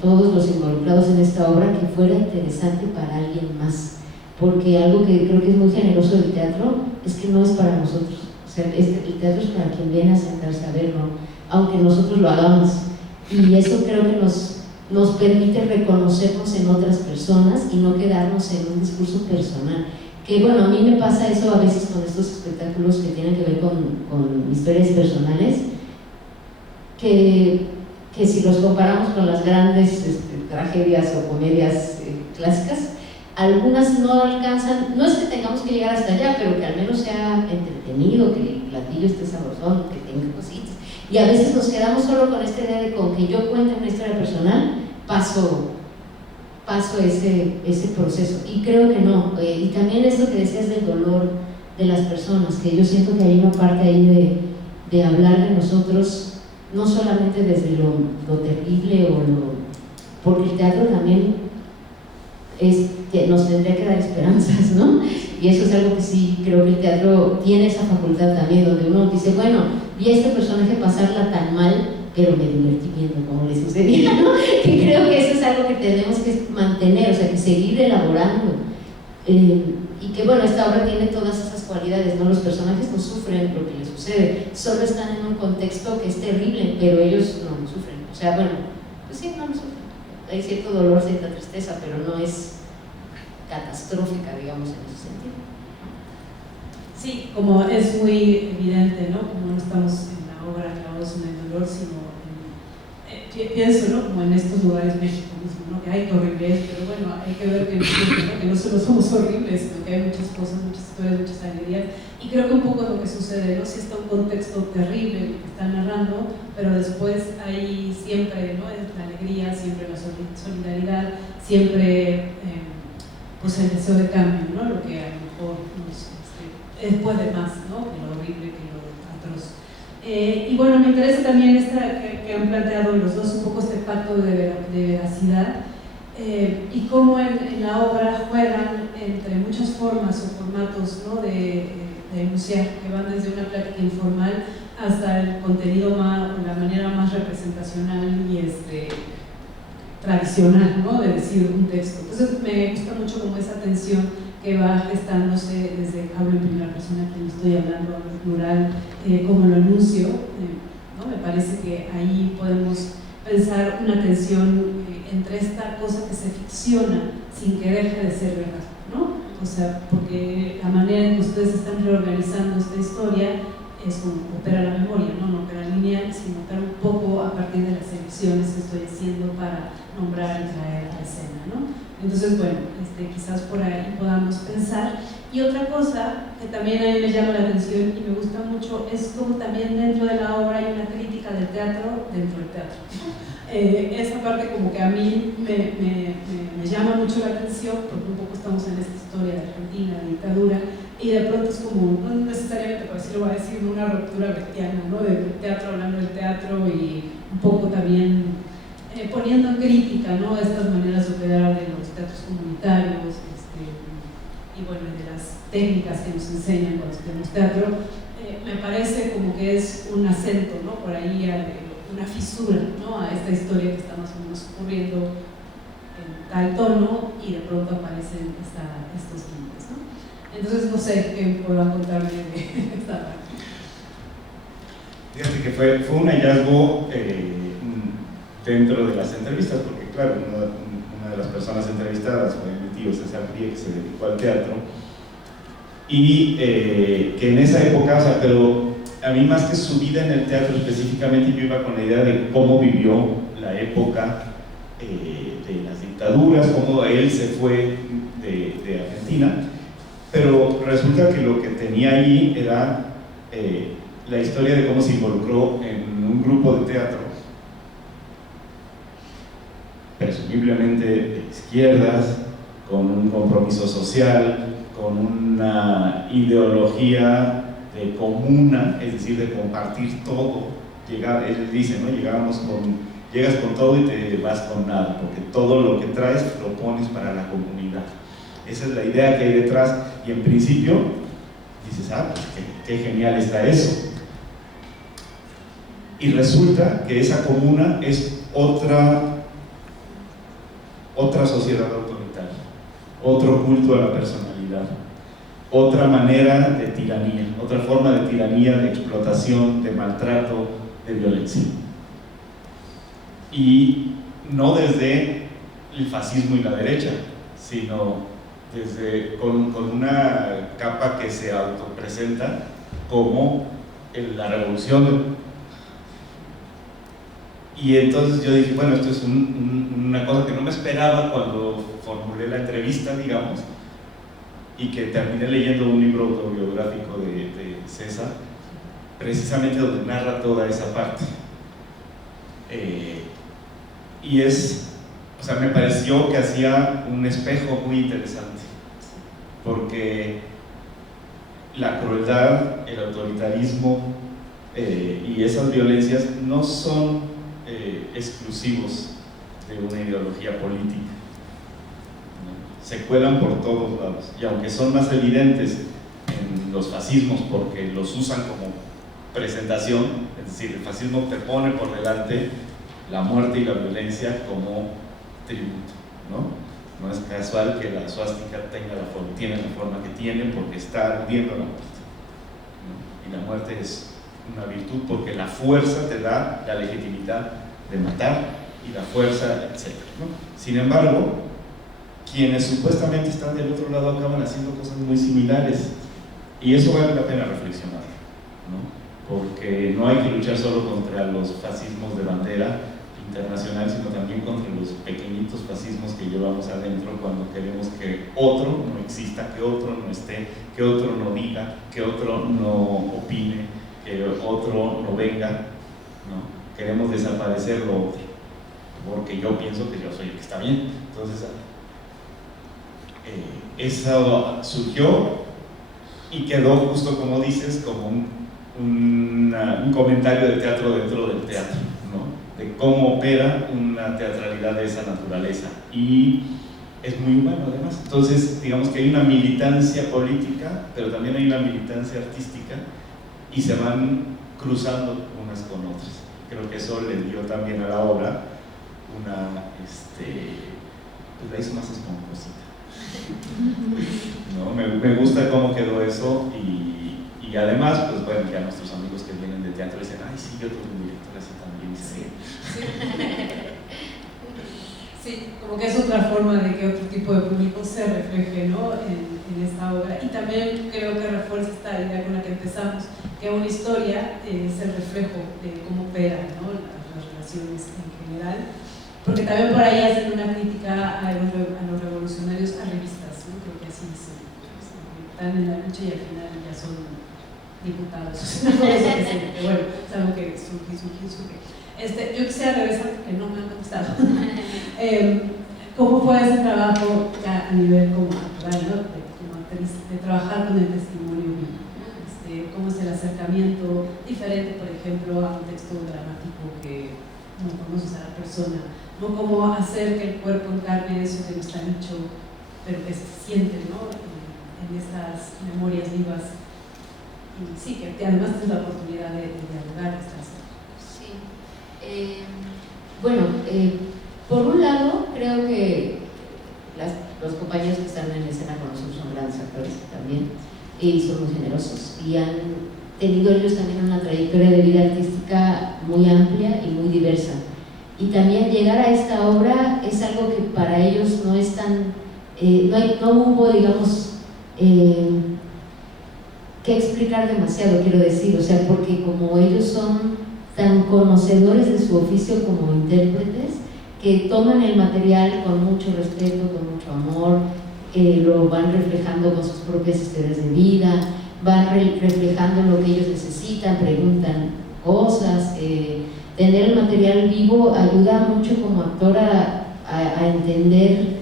todos los involucrados en esta obra, que fuera interesante para alguien más. Porque algo que creo que es muy generoso del teatro es que no es para nosotros. O sea, el teatro es para quien viene a sentarse a verlo, aunque nosotros lo hagamos. Y eso creo que nos permite reconocernos en otras personas y no quedarnos en un discurso personal. Que bueno, a mí me pasa eso a veces con estos espectáculos que tienen que ver con historias personales, que si los comparamos con las grandes tragedias o comedias clásicas, algunas no alcanzan, no es que tengamos que llegar hasta allá, pero que al menos sea entretenido, que el platillo esté sabrosón, que tenga cositas. Y a veces nos quedamos solo con esta idea de con que yo cuente una historia personal, paso ese proceso. Y creo que no. Y también esto que decías del dolor de las personas, que yo siento que hay una parte ahí de hablar de nosotros, no solamente desde lo terrible porque el teatro también nos tendría que dar esperanzas, ¿no? Y eso es algo que sí creo que el teatro tiene esa facultad también, donde uno dice, bueno, vi a este personaje pasarla tan mal, pero me divertí viendo cómo le sucedía, ¿no? Y creo que eso es algo que tenemos que mantener, o sea, que seguir elaborando. Y que bueno, esta obra tiene todas esas cualidades, ¿no? Los personajes no sufren lo que les sucede, solo están en un contexto que es terrible, pero ellos no lo sufren. O sea, bueno, pues sí, no lo sufren. Hay cierto dolor, cierta tristeza, pero no es catastrófica, digamos, en ese sentido. Sí, como es muy evidente, ¿no? Como no estamos en la obra clavados en el dolor, sino pienso, ¿no? Como en estos lugares, México mismo, ¿no? Que hay que horrible es, pero bueno, hay que ver que no solo somos horribles, sino que hay muchas cosas, muchas historias, muchas alegrías. Y creo que un poco es lo que sucede, ¿no? Si está un contexto terrible que está narrando, pero después hay siempre, ¿no? La alegría, siempre la solidaridad, siempre pues el deseo de cambio, ¿no? Lo que a lo mejor puede más, ¿no? Que lo horrible, que lo atroz. Y bueno, me interesa también esta que han planteado los dos, un poco este pacto de veracidad, y cómo en la obra juegan entre muchas formas o formatos, ¿no? de enunciar, que van desde una plática informal hasta el contenido más, o la manera más representacional y tradicional, ¿no? De decir un texto. Entonces me gusta mucho como esa tensión que va gestándose desde hablo en primera persona, que estoy hablando, hablo en plural, como lo enuncio, ¿no? Me parece que ahí podemos pensar una tensión entre esta cosa que se ficciona sin que deje de ser verdad, ¿no? O sea, porque la manera en que ustedes están reorganizando esta historia es como opera la memoria, no opera lineal, sino opera un poco a partir de las elecciones que estoy haciendo para nombrar y traer a la escena, ¿no? Entonces, bueno, quizás por ahí podamos pensar. Y otra cosa que también a mí me llama la atención y me gusta mucho es como también dentro de la obra hay una crítica del teatro dentro del teatro. Esa parte como que a mí me llama mucho la atención, porque un poco estamos en esta historia de Argentina, de dictadura, y de pronto es como, no necesariamente, por así lo voy a decir, una ruptura brechtiana, ¿no? Del teatro hablando del teatro y un poco también poniendo en crítica, ¿no? Estas maneras de operar de los teatros comunitarios, y bueno, de las técnicas que nos enseñan cuando estudiamos teatro. Me parece como que es un acento, ¿no? Por ahí una fisura, ¿no? A esta historia que está más o menos ocurriendo en tal tono y de pronto aparecen estos límites, ¿no? Entonces no sé qué puedan contarme de esta parte. Fíjate que fue un hallazgo dentro de las entrevistas, porque claro, una de las personas entrevistadas fue mi tío César Prie, que se dedicó al teatro, y que en esa época, o sea, pero a mí más que su vida en el teatro específicamente, yo iba con la idea de cómo vivió la época de las dictaduras, cómo él se fue de Argentina, pero resulta que lo que tenía allí era la historia de cómo se involucró en un grupo de teatro presumiblemente de izquierdas, con un compromiso social, con una ideología de comuna, es decir, de compartir todo. Él dice, ¿no? Llegas con todo y te vas con nada, porque todo lo que traes lo pones para la comunidad. Esa es la idea que hay detrás, y en principio dices, pues qué genial está eso. Y resulta que esa comuna es otra sociedad autoritaria, otro culto a la personalidad, otra manera de tiranía, otra forma de tiranía, de explotación, de maltrato, de violencia. Y no desde el fascismo y la derecha, sino con una capa que se autopresenta como la revolución. Y entonces yo dije, bueno, esto es una cosa que no me esperaba cuando formulé la entrevista, digamos, y que terminé leyendo un libro autobiográfico de César, precisamente donde narra toda esa parte. Y me pareció que hacía un espejo muy interesante, porque la crueldad, el autoritarismo y esas violencias no son exclusivos de una ideología política, ¿no? Se cuelan por todos lados, y aunque son más evidentes en los fascismos porque los usan como presentación, es decir, el fascismo te pone por delante la muerte y la violencia como tributo, ¿no? No es casual que la suástica tiene la forma que tiene porque está aludiendo a la muerte, ¿no? Y la muerte es una virtud porque la fuerza te da la legitimidad de matar y la fuerza, etc., ¿no? Sin embargo, quienes supuestamente están del otro lado acaban haciendo cosas muy similares, y eso vale la pena reflexionar, ¿no? Porque no hay que luchar solo contra los fascismos de bandera internacional, sino también contra los pequeñitos fascismos que llevamos adentro cuando queremos que otro no exista, que otro no esté, que otro no diga, que otro no opine, que otro no venga, ¿no? Queremos desaparecer lo otro, porque yo pienso que yo soy el que está bien. Entonces, eso surgió y quedó justo como dices, como un comentario de teatro dentro del teatro, ¿no? De cómo opera una teatralidad de esa naturaleza, y es muy humano además. Entonces, digamos que hay una militancia política, pero también hay una militancia artística, y se van cruzando unas con otras. Creo que eso le dio también a la obra pues la hizo más esponjosita, ¿no? Me gusta cómo quedó eso, y además, pues bueno, ya nuestros amigos que vienen de teatro dicen, ay sí, yo tuve un director así también, Sí, como que es otra forma de que otro tipo de público se refleje, ¿no? en esta obra. Y también creo que refuerza esta idea con la que empezamos, que una historia es el reflejo de cómo operan, ¿no? las relaciones en general, porque también por ahí hacen una crítica a los revolucionarios arribistas, ¿no? Creo que así dicen, están en la lucha y al final ya son diputados, no sé qué sé, pero bueno, es algo que surge. Yo quisiera regresar porque no me han contestado. ¿Cómo fue ese trabajo ya a nivel como actoral, ¿no? como actriz, de trabajar con el testimonio vivo? ¿Cómo es el acercamiento diferente, por ejemplo, a un texto dramático que no conoces a la persona? ¿No? ¿Cómo hacer que el cuerpo encarne eso que no está dicho, pero que se siente, ¿no? en estas memorias vivas? Y sí, que además tienes la oportunidad de dialogar estas. Por un lado, creo que los compañeros que están en la escena con nosotros son grandes actores también, y son muy generosos, y han tenido ellos también una trayectoria de vida artística muy amplia y muy diversa. Y también llegar a esta obra es algo que para ellos no es tan, no hubo, digamos, que explicar demasiado, quiero decir, o sea, porque como ellos son tan conocedores de su oficio como intérpretes, que toman el material con mucho respeto, con mucho amor, lo van reflejando con sus propias historias de vida, van reflejando lo que ellos necesitan, preguntan cosas. Tener el material vivo ayuda mucho como actor a a entender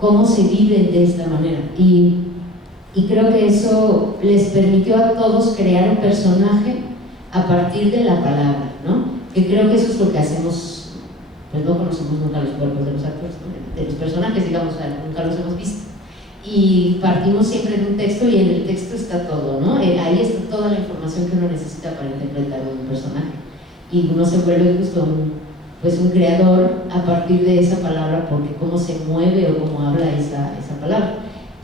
cómo se vive de esta manera. Y creo que eso les permitió a todos crear un personaje a partir de la palabra, ¿no? Que creo que eso es lo que hacemos, pues no conocemos nunca los cuerpos de los actores, ¿no? De los personajes, digamos, nunca los hemos visto. Y partimos siempre de un texto y en el texto está todo, ¿no? Ahí está toda la información que uno necesita para interpretar un personaje. Y uno se vuelve justo un creador a partir de esa palabra, porque cómo se mueve o cómo habla esa palabra.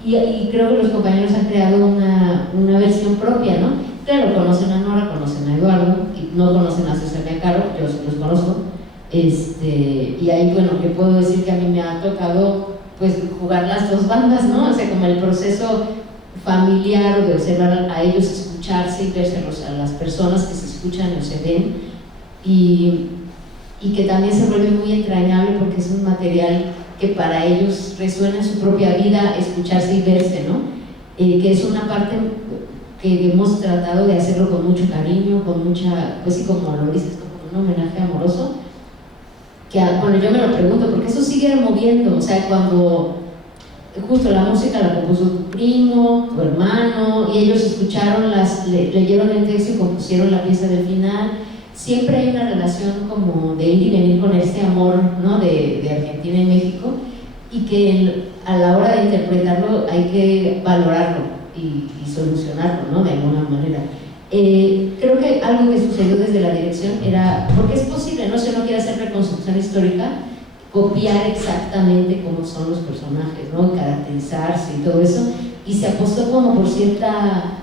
Y creo que los compañeros han creado una versión propia, ¿no? Claro, conocen a Nora, conocen a Eduardo, y no conocen a César ni a Caro, yo sí los conozco. Y ahí, bueno, que puedo decir que a mí me ha tocado pues jugar las dos bandas, ¿no? O sea, como el proceso familiar de observar a ellos escucharse y verse a las personas que se escuchan o se ven, y que también se vuelve muy entrañable porque es un material que para ellos resuena en su propia vida, escucharse y verse, ¿no? Que es una parte que hemos tratado de hacerlo con mucho cariño, con mucha, pues sí, como lo dices, como un homenaje amoroso, que bueno, yo me lo pregunto, porque eso sigue moviendo, o sea, cuando justo la música la compuso tu primo, tu hermano, y ellos escucharon, leyeron el texto y compusieron la pieza del final. Siempre hay una relación como de ir y venir con este amor, ¿no? de Argentina y México, y que a la hora de interpretarlo hay que valorarlo y solucionarlo, ¿no? De alguna manera. Creo que algo que sucedió desde la dirección era, porque es posible, ¿no? Si uno quiere hacer reconstrucción histórica, copiar exactamente cómo son los personajes, ¿no? Caracterizarse y todo eso, y se apostó como por cierta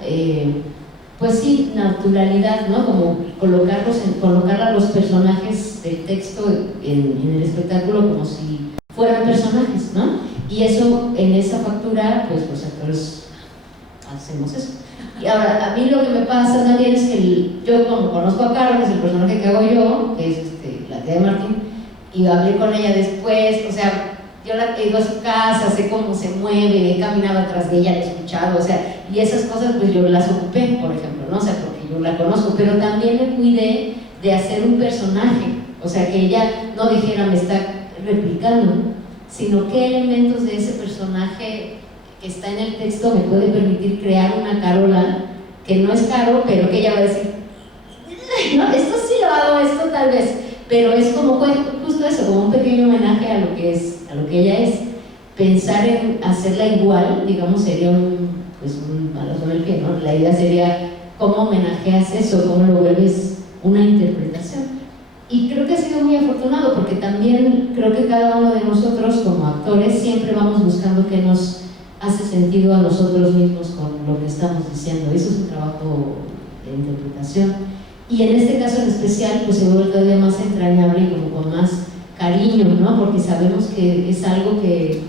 pues sí, naturalidad, ¿no? Como colocar a los personajes del texto en el espectáculo como si fueran personajes, ¿no? Y eso, en esa factura, pues los actores hacemos eso. Y ahora, a mí lo que me pasa también es que yo, como conozco a Caro, que es el personaje que hago yo, que es la tía de Martín, y hablé con ella después, o sea, yo he ido a su casa, sé cómo se mueve, he caminado atrás de ella, la he escuchado, o sea, y esas cosas pues yo las ocupé, por ejemplo, ¿no? O sea, porque yo la conozco, pero también me cuidé de hacer un personaje, o sea, que ella no dijera me está replicando, sino qué elementos de ese personaje que está en el texto me puede permitir crear una Carola que no es Caro, pero que ella va a decir, no, esto sí lo hago, esto tal vez, pero es como justo eso, como un pequeño homenaje a lo que ella es. Pensar en hacerla igual, digamos, sería un balazo en el pie, ¿no? La idea sería cómo homenajeas eso, cómo lo vuelves una interpretación. Y creo que ha sido muy afortunado, porque también creo que cada uno de nosotros como actores siempre vamos buscando qué nos hace sentido a nosotros mismos con lo que estamos diciendo. Eso es un trabajo de interpretación. Y en este caso en especial, pues se vuelve todavía más entrañable y como con más cariño, ¿no? Porque sabemos que es algo que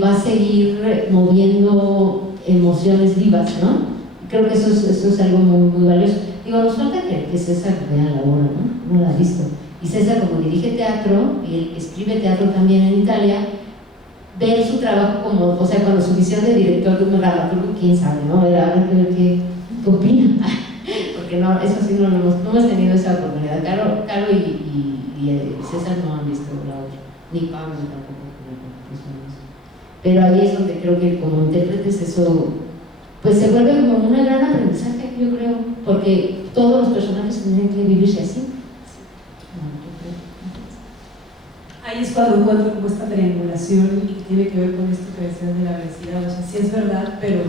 va a seguir moviendo emociones vivas, ¿no? Creo que eso es algo muy, muy valioso. Digo, nos falta que César vea la obra, ¿no? No la ha visto. Y César, como dirige teatro y escribe teatro también en Italia, ver su trabajo como, o sea, cuando su visión de director de un dramaturgo, quién sabe, ¿no? Habrá que ver qué opina. Porque no, eso sí no hemos tenido esa oportunidad. Caro y César no han visto la obra, ni Pablo tampoco. Pero ahí es donde creo que como intérpretes eso pues se vuelve como un gran aprendizaje, yo creo, porque todos los personajes tienen que vivirse así. Ahí es cuando encuentro como esta triangulación y tiene que ver con esto que decías de la veracidad. O sea, sí es verdad, pero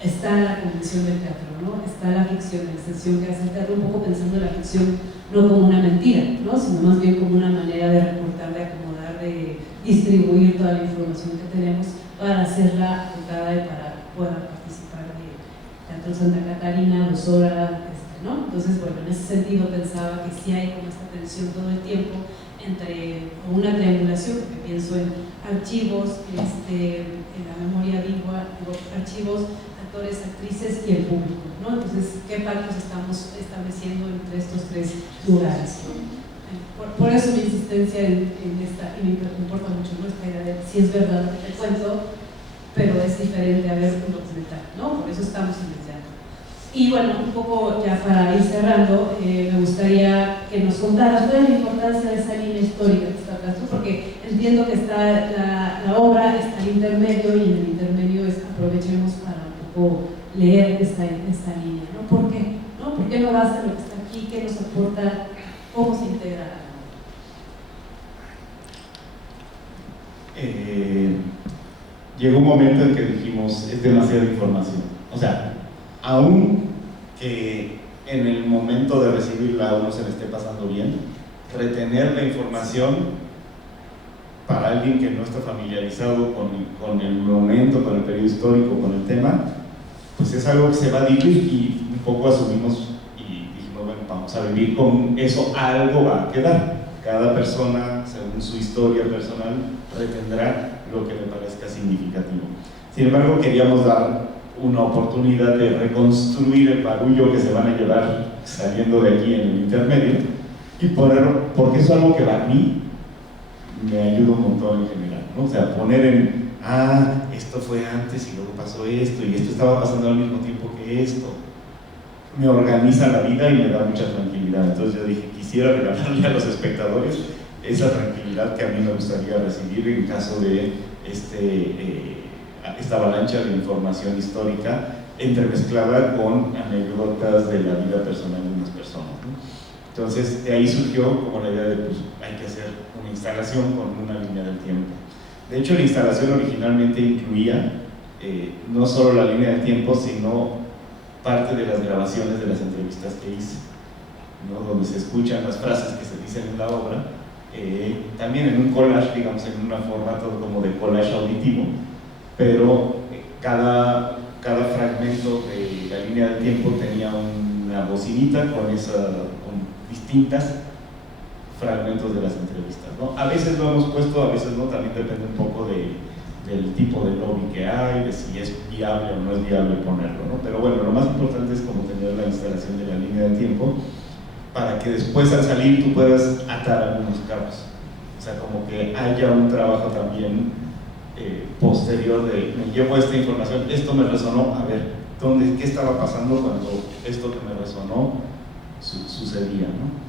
está la convención del teatro, ¿no? Está la ficción, la extensión que hace el teatro, un poco pensando en la ficción no como una mentira, ¿no? Sino más bien como una manera de recortar, de acomodar, de distribuir toda la información que tenemos para hacerla aplicada y para poder participar de Teatro Santa Catarina, 2 horas, ¿no? Entonces, bueno, en ese sentido pensaba que sí hay como esta tensión todo el tiempo entre una triangulación, porque pienso en archivos, en la memoria viva, archivos, actores, actrices y el público, ¿no? Entonces, ¿qué pactos estamos estableciendo entre estos 3 lugares, ¿no? Por eso mi insistencia en esta, y me importa mucho nuestra idea de si es verdad lo que te cuento, pero es diferente a ver un documental, ¿no? Por eso estamos en el teatro. Y bueno, un poco ya para ir cerrando, me gustaría que nos contaras cuál es la importancia de esa línea histórica que está atrás, ¿no? Porque entiendo que está la obra, está el intermedio, y en el intermedio aprovechemos para un poco leer esta línea, ¿no? ¿Por qué? ¿No? ¿Por qué no basta lo que está aquí? ¿Qué nos aporta? ¿Cómo se integra? Llegó un momento en que dijimos, es demasiada información. O sea, aún que en el momento de recibirla a uno se le esté pasando bien, retener la información para alguien que no está familiarizado con el momento, con el periodo histórico, con el tema, pues es algo que se va a diluir, y un poco asumimos y dijimos, bueno, vamos a vivir con eso, algo va a quedar. Cada persona, según su historia personal, retendrá lo que le parezca significativo. Sin embargo, queríamos dar una oportunidad de reconstruir el barullo que se van a llevar saliendo de aquí en el intermedio, y ponerlo, porque es algo que a mí me ayuda un montón en general, ¿no? O sea, poner en, esto fue antes y luego pasó esto, y esto estaba pasando al mismo tiempo que esto, me organiza la vida y me da mucha tranquilidad. Entonces yo dije, quisiera regalarle a los espectadores esa tranquilidad que a mí me gustaría recibir en caso de esta avalancha de información histórica entremezclada con anécdotas de la vida personal de unas personas, ¿no? Entonces de ahí surgió como la idea de, pues hay que hacer una instalación con una línea del tiempo. De hecho, la instalación originalmente incluía no solo la línea del tiempo, sino parte de las grabaciones de las entrevistas que hice, ¿no? Donde se escuchan las frases que se dicen en la obra, también en un collage, digamos, en un formato como de collage auditivo, pero cada fragmento de la línea del tiempo tenía una bocinita con distintos fragmentos de las entrevistas, ¿no? A veces lo hemos puesto, a veces no, también depende un poco del tipo de lobby que hay, de si es viable o no es viable ponerlo, ¿no? Pero bueno, lo más importante es como tener la instalación de la línea del tiempo, para que después al salir tú puedas atar algunos cabos. O sea, como que haya un trabajo también posterior de, me llevo esta información, esto me resonó, a ver, ¿qué estaba pasando cuando esto que me resonó sucedía, ¿no?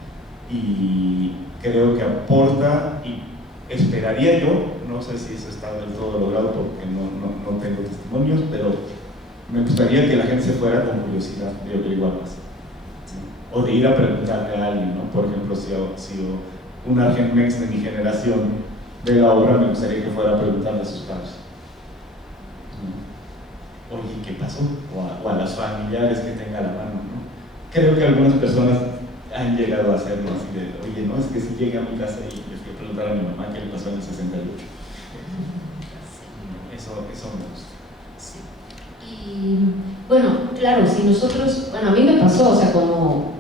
Y creo que aporta, y esperaría yo, no sé si eso está del todo logrado porque no tengo testimonios, pero me gustaría que la gente se fuera con curiosidad de averiguar más, ¿sí? O de ir a preguntarle a alguien, ¿no? Por ejemplo, si un argentmex de mi generación ve la obra, me gustaría que fuera a preguntarle a sus padres, ¿no? Oye, ¿qué pasó? O a las familiares que tenga a la mano, ¿no? Creo que algunas personas han llegado a hacerlo así de, oye, no, es que si llegué a mi casa y les fui a preguntar a mi mamá qué le pasó en el 68. Eso me gusta. Sí. Y bueno, claro, si nosotros, bueno, a mí me pasó, o sea, como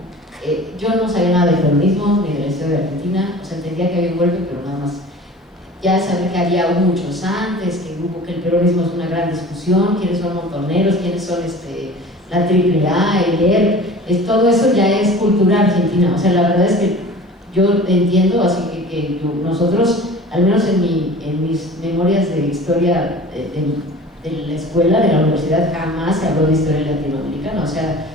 yo no sabía nada del peronismo ni de la historia de Argentina, o sea, entendía que había un golpe, pero nada más. Ya sabía que había muchos antes, que el peronismo es una gran discusión, quiénes son montoneros, quiénes son la AAA, el ERP, todo eso ya es cultura argentina. O sea, la verdad es que yo entiendo, así que nosotros, al menos en mis memorias de historia de la escuela, de la universidad, jamás se habló de historia latinoamericana, o sea,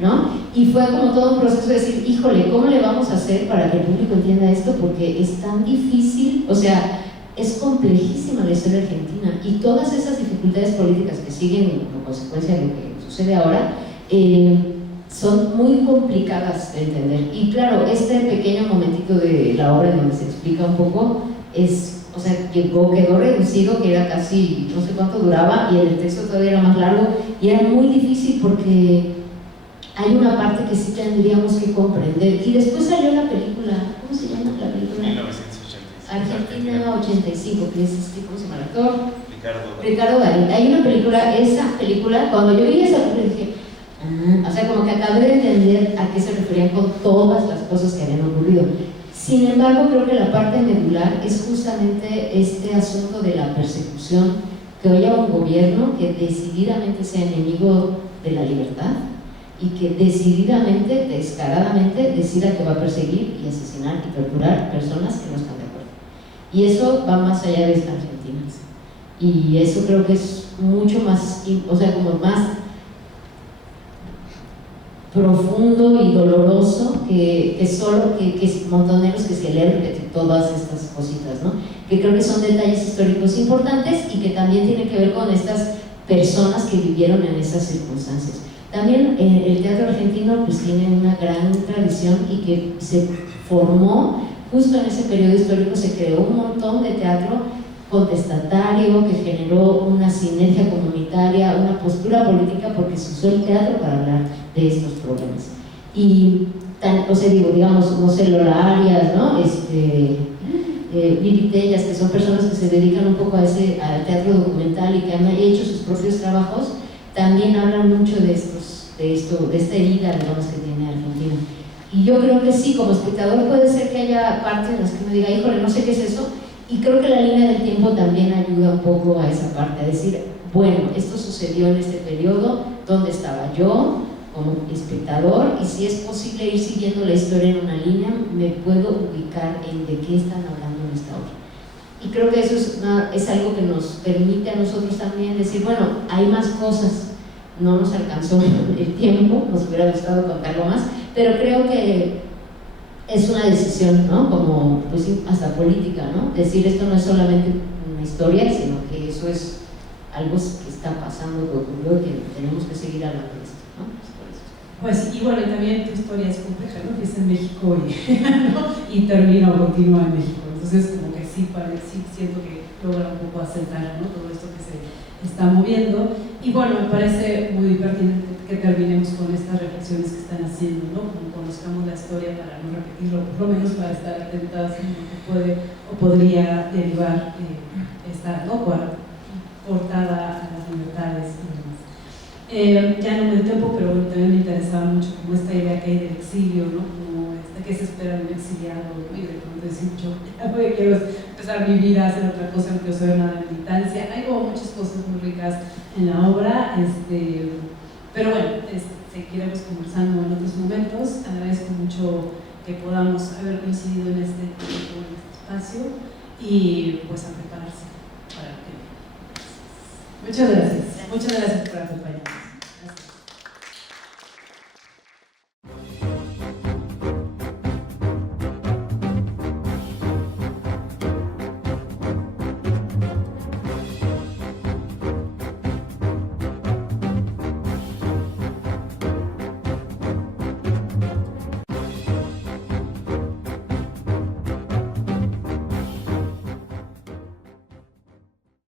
¿no? Y fue como todo un proceso de decir, híjole, ¿cómo le vamos a hacer para que el público entienda esto? Porque es tan difícil, o sea, es complejísima la historia argentina, y todas esas dificultades políticas que siguen como consecuencia de lo que sucede ahora son muy complicadas de entender. Y claro, este pequeño momentito de la obra en donde se explica un poco o sea, quedó reducido, que era casi, no sé cuánto duraba, y el texto todavía era más largo, y era muy difícil porque hay una parte que sí tendríamos que comprender. Y después salió la película, ¿cómo se llama la película? 1985. Argentina 85, que es ¿cómo se llama el actor? Ricardo Darín. Hay una película, esa película, cuando yo vi esa película dije, o sea, como que acabé de entender a qué se referían con todas las cosas que habían ocurrido. Sin embargo, creo que la parte medular es justamente este asunto de la persecución, que haya un gobierno que decididamente sea enemigo de la libertad y que decididamente, descaradamente, decida que va a perseguir y asesinar y torturar personas que no están de acuerdo. Y eso va más allá de esta Argentina. Y eso creo que es mucho más, o sea, como más profundo y doloroso que solo que montoneros que se leen todas estas cositas, ¿no? Que creo que son detalles históricos importantes y que también tienen que ver con estas personas que vivieron en esas circunstancias. También el teatro argentino pues tiene una gran tradición y que se formó justo en ese periodo histórico, se creó un montón de teatro contestatario que generó una sinergia comunitaria, una postura política, porque se usó el teatro para hablar de estos problemas. Y, o sea, digamos, no sé, Lola Arias, ¿no? Lili Tellas, que son personas que se dedican un poco al teatro documental y que han hecho sus propios trabajos, también hablan mucho de esta herida, digamos, que tiene Argentina. Y yo creo que sí, como espectador puede ser que haya partes en las que uno diga, híjole, no sé qué es eso, y creo que la línea del tiempo también ayuda un poco a esa parte, a decir, bueno, esto sucedió en este periodo, ¿dónde estaba yo como espectador? Y si es posible ir siguiendo la historia en una línea, me puedo ubicar en de qué están hablando en esta obra. Y creo que eso es algo que nos permite a nosotros también decir, bueno, hay más cosas, no nos alcanzó el tiempo, nos hubiera gustado contarlo más, pero creo que es una decisión, ¿no? Como, pues hasta política, ¿no? Decir, esto no es solamente una historia, sino que eso es algo que está pasando, que ocurrió, que tenemos que seguir hablando de esto, ¿no? Pues, y bueno, también tu historia es compleja, ¿no? Empieza en México ¿no? Y termina o continúa en México. Entonces, como que sí siento que logra un poco asentar, ¿no? Todo esto que se está moviendo. Y bueno, me parece muy pertinente que terminemos con estas reflexiones que están haciendo, ¿no? Como conozcamos la historia para no repetirlo, por lo menos para estar atentas en lo que puede o podría derivar esta, ¿no? Cortada a las libertades y demás. Ya no me dio tiempo, pero bueno, también me interesaba mucho como esta idea que hay del exilio, ¿no? Como que se espera de un exiliado, ¿no? Y de pronto decir, yo quiero empezar mi vida, hacer otra cosa, no quiero saber nada de militancia. Hay como muchas cosas muy ricas en la obra, pero bueno, seguiremos conversando en otros momentos. Agradezco mucho que podamos haber coincidido en este tiempo, en este espacio, y pues a prepararse para lo que viene. Muchas gracias por acompañarnos.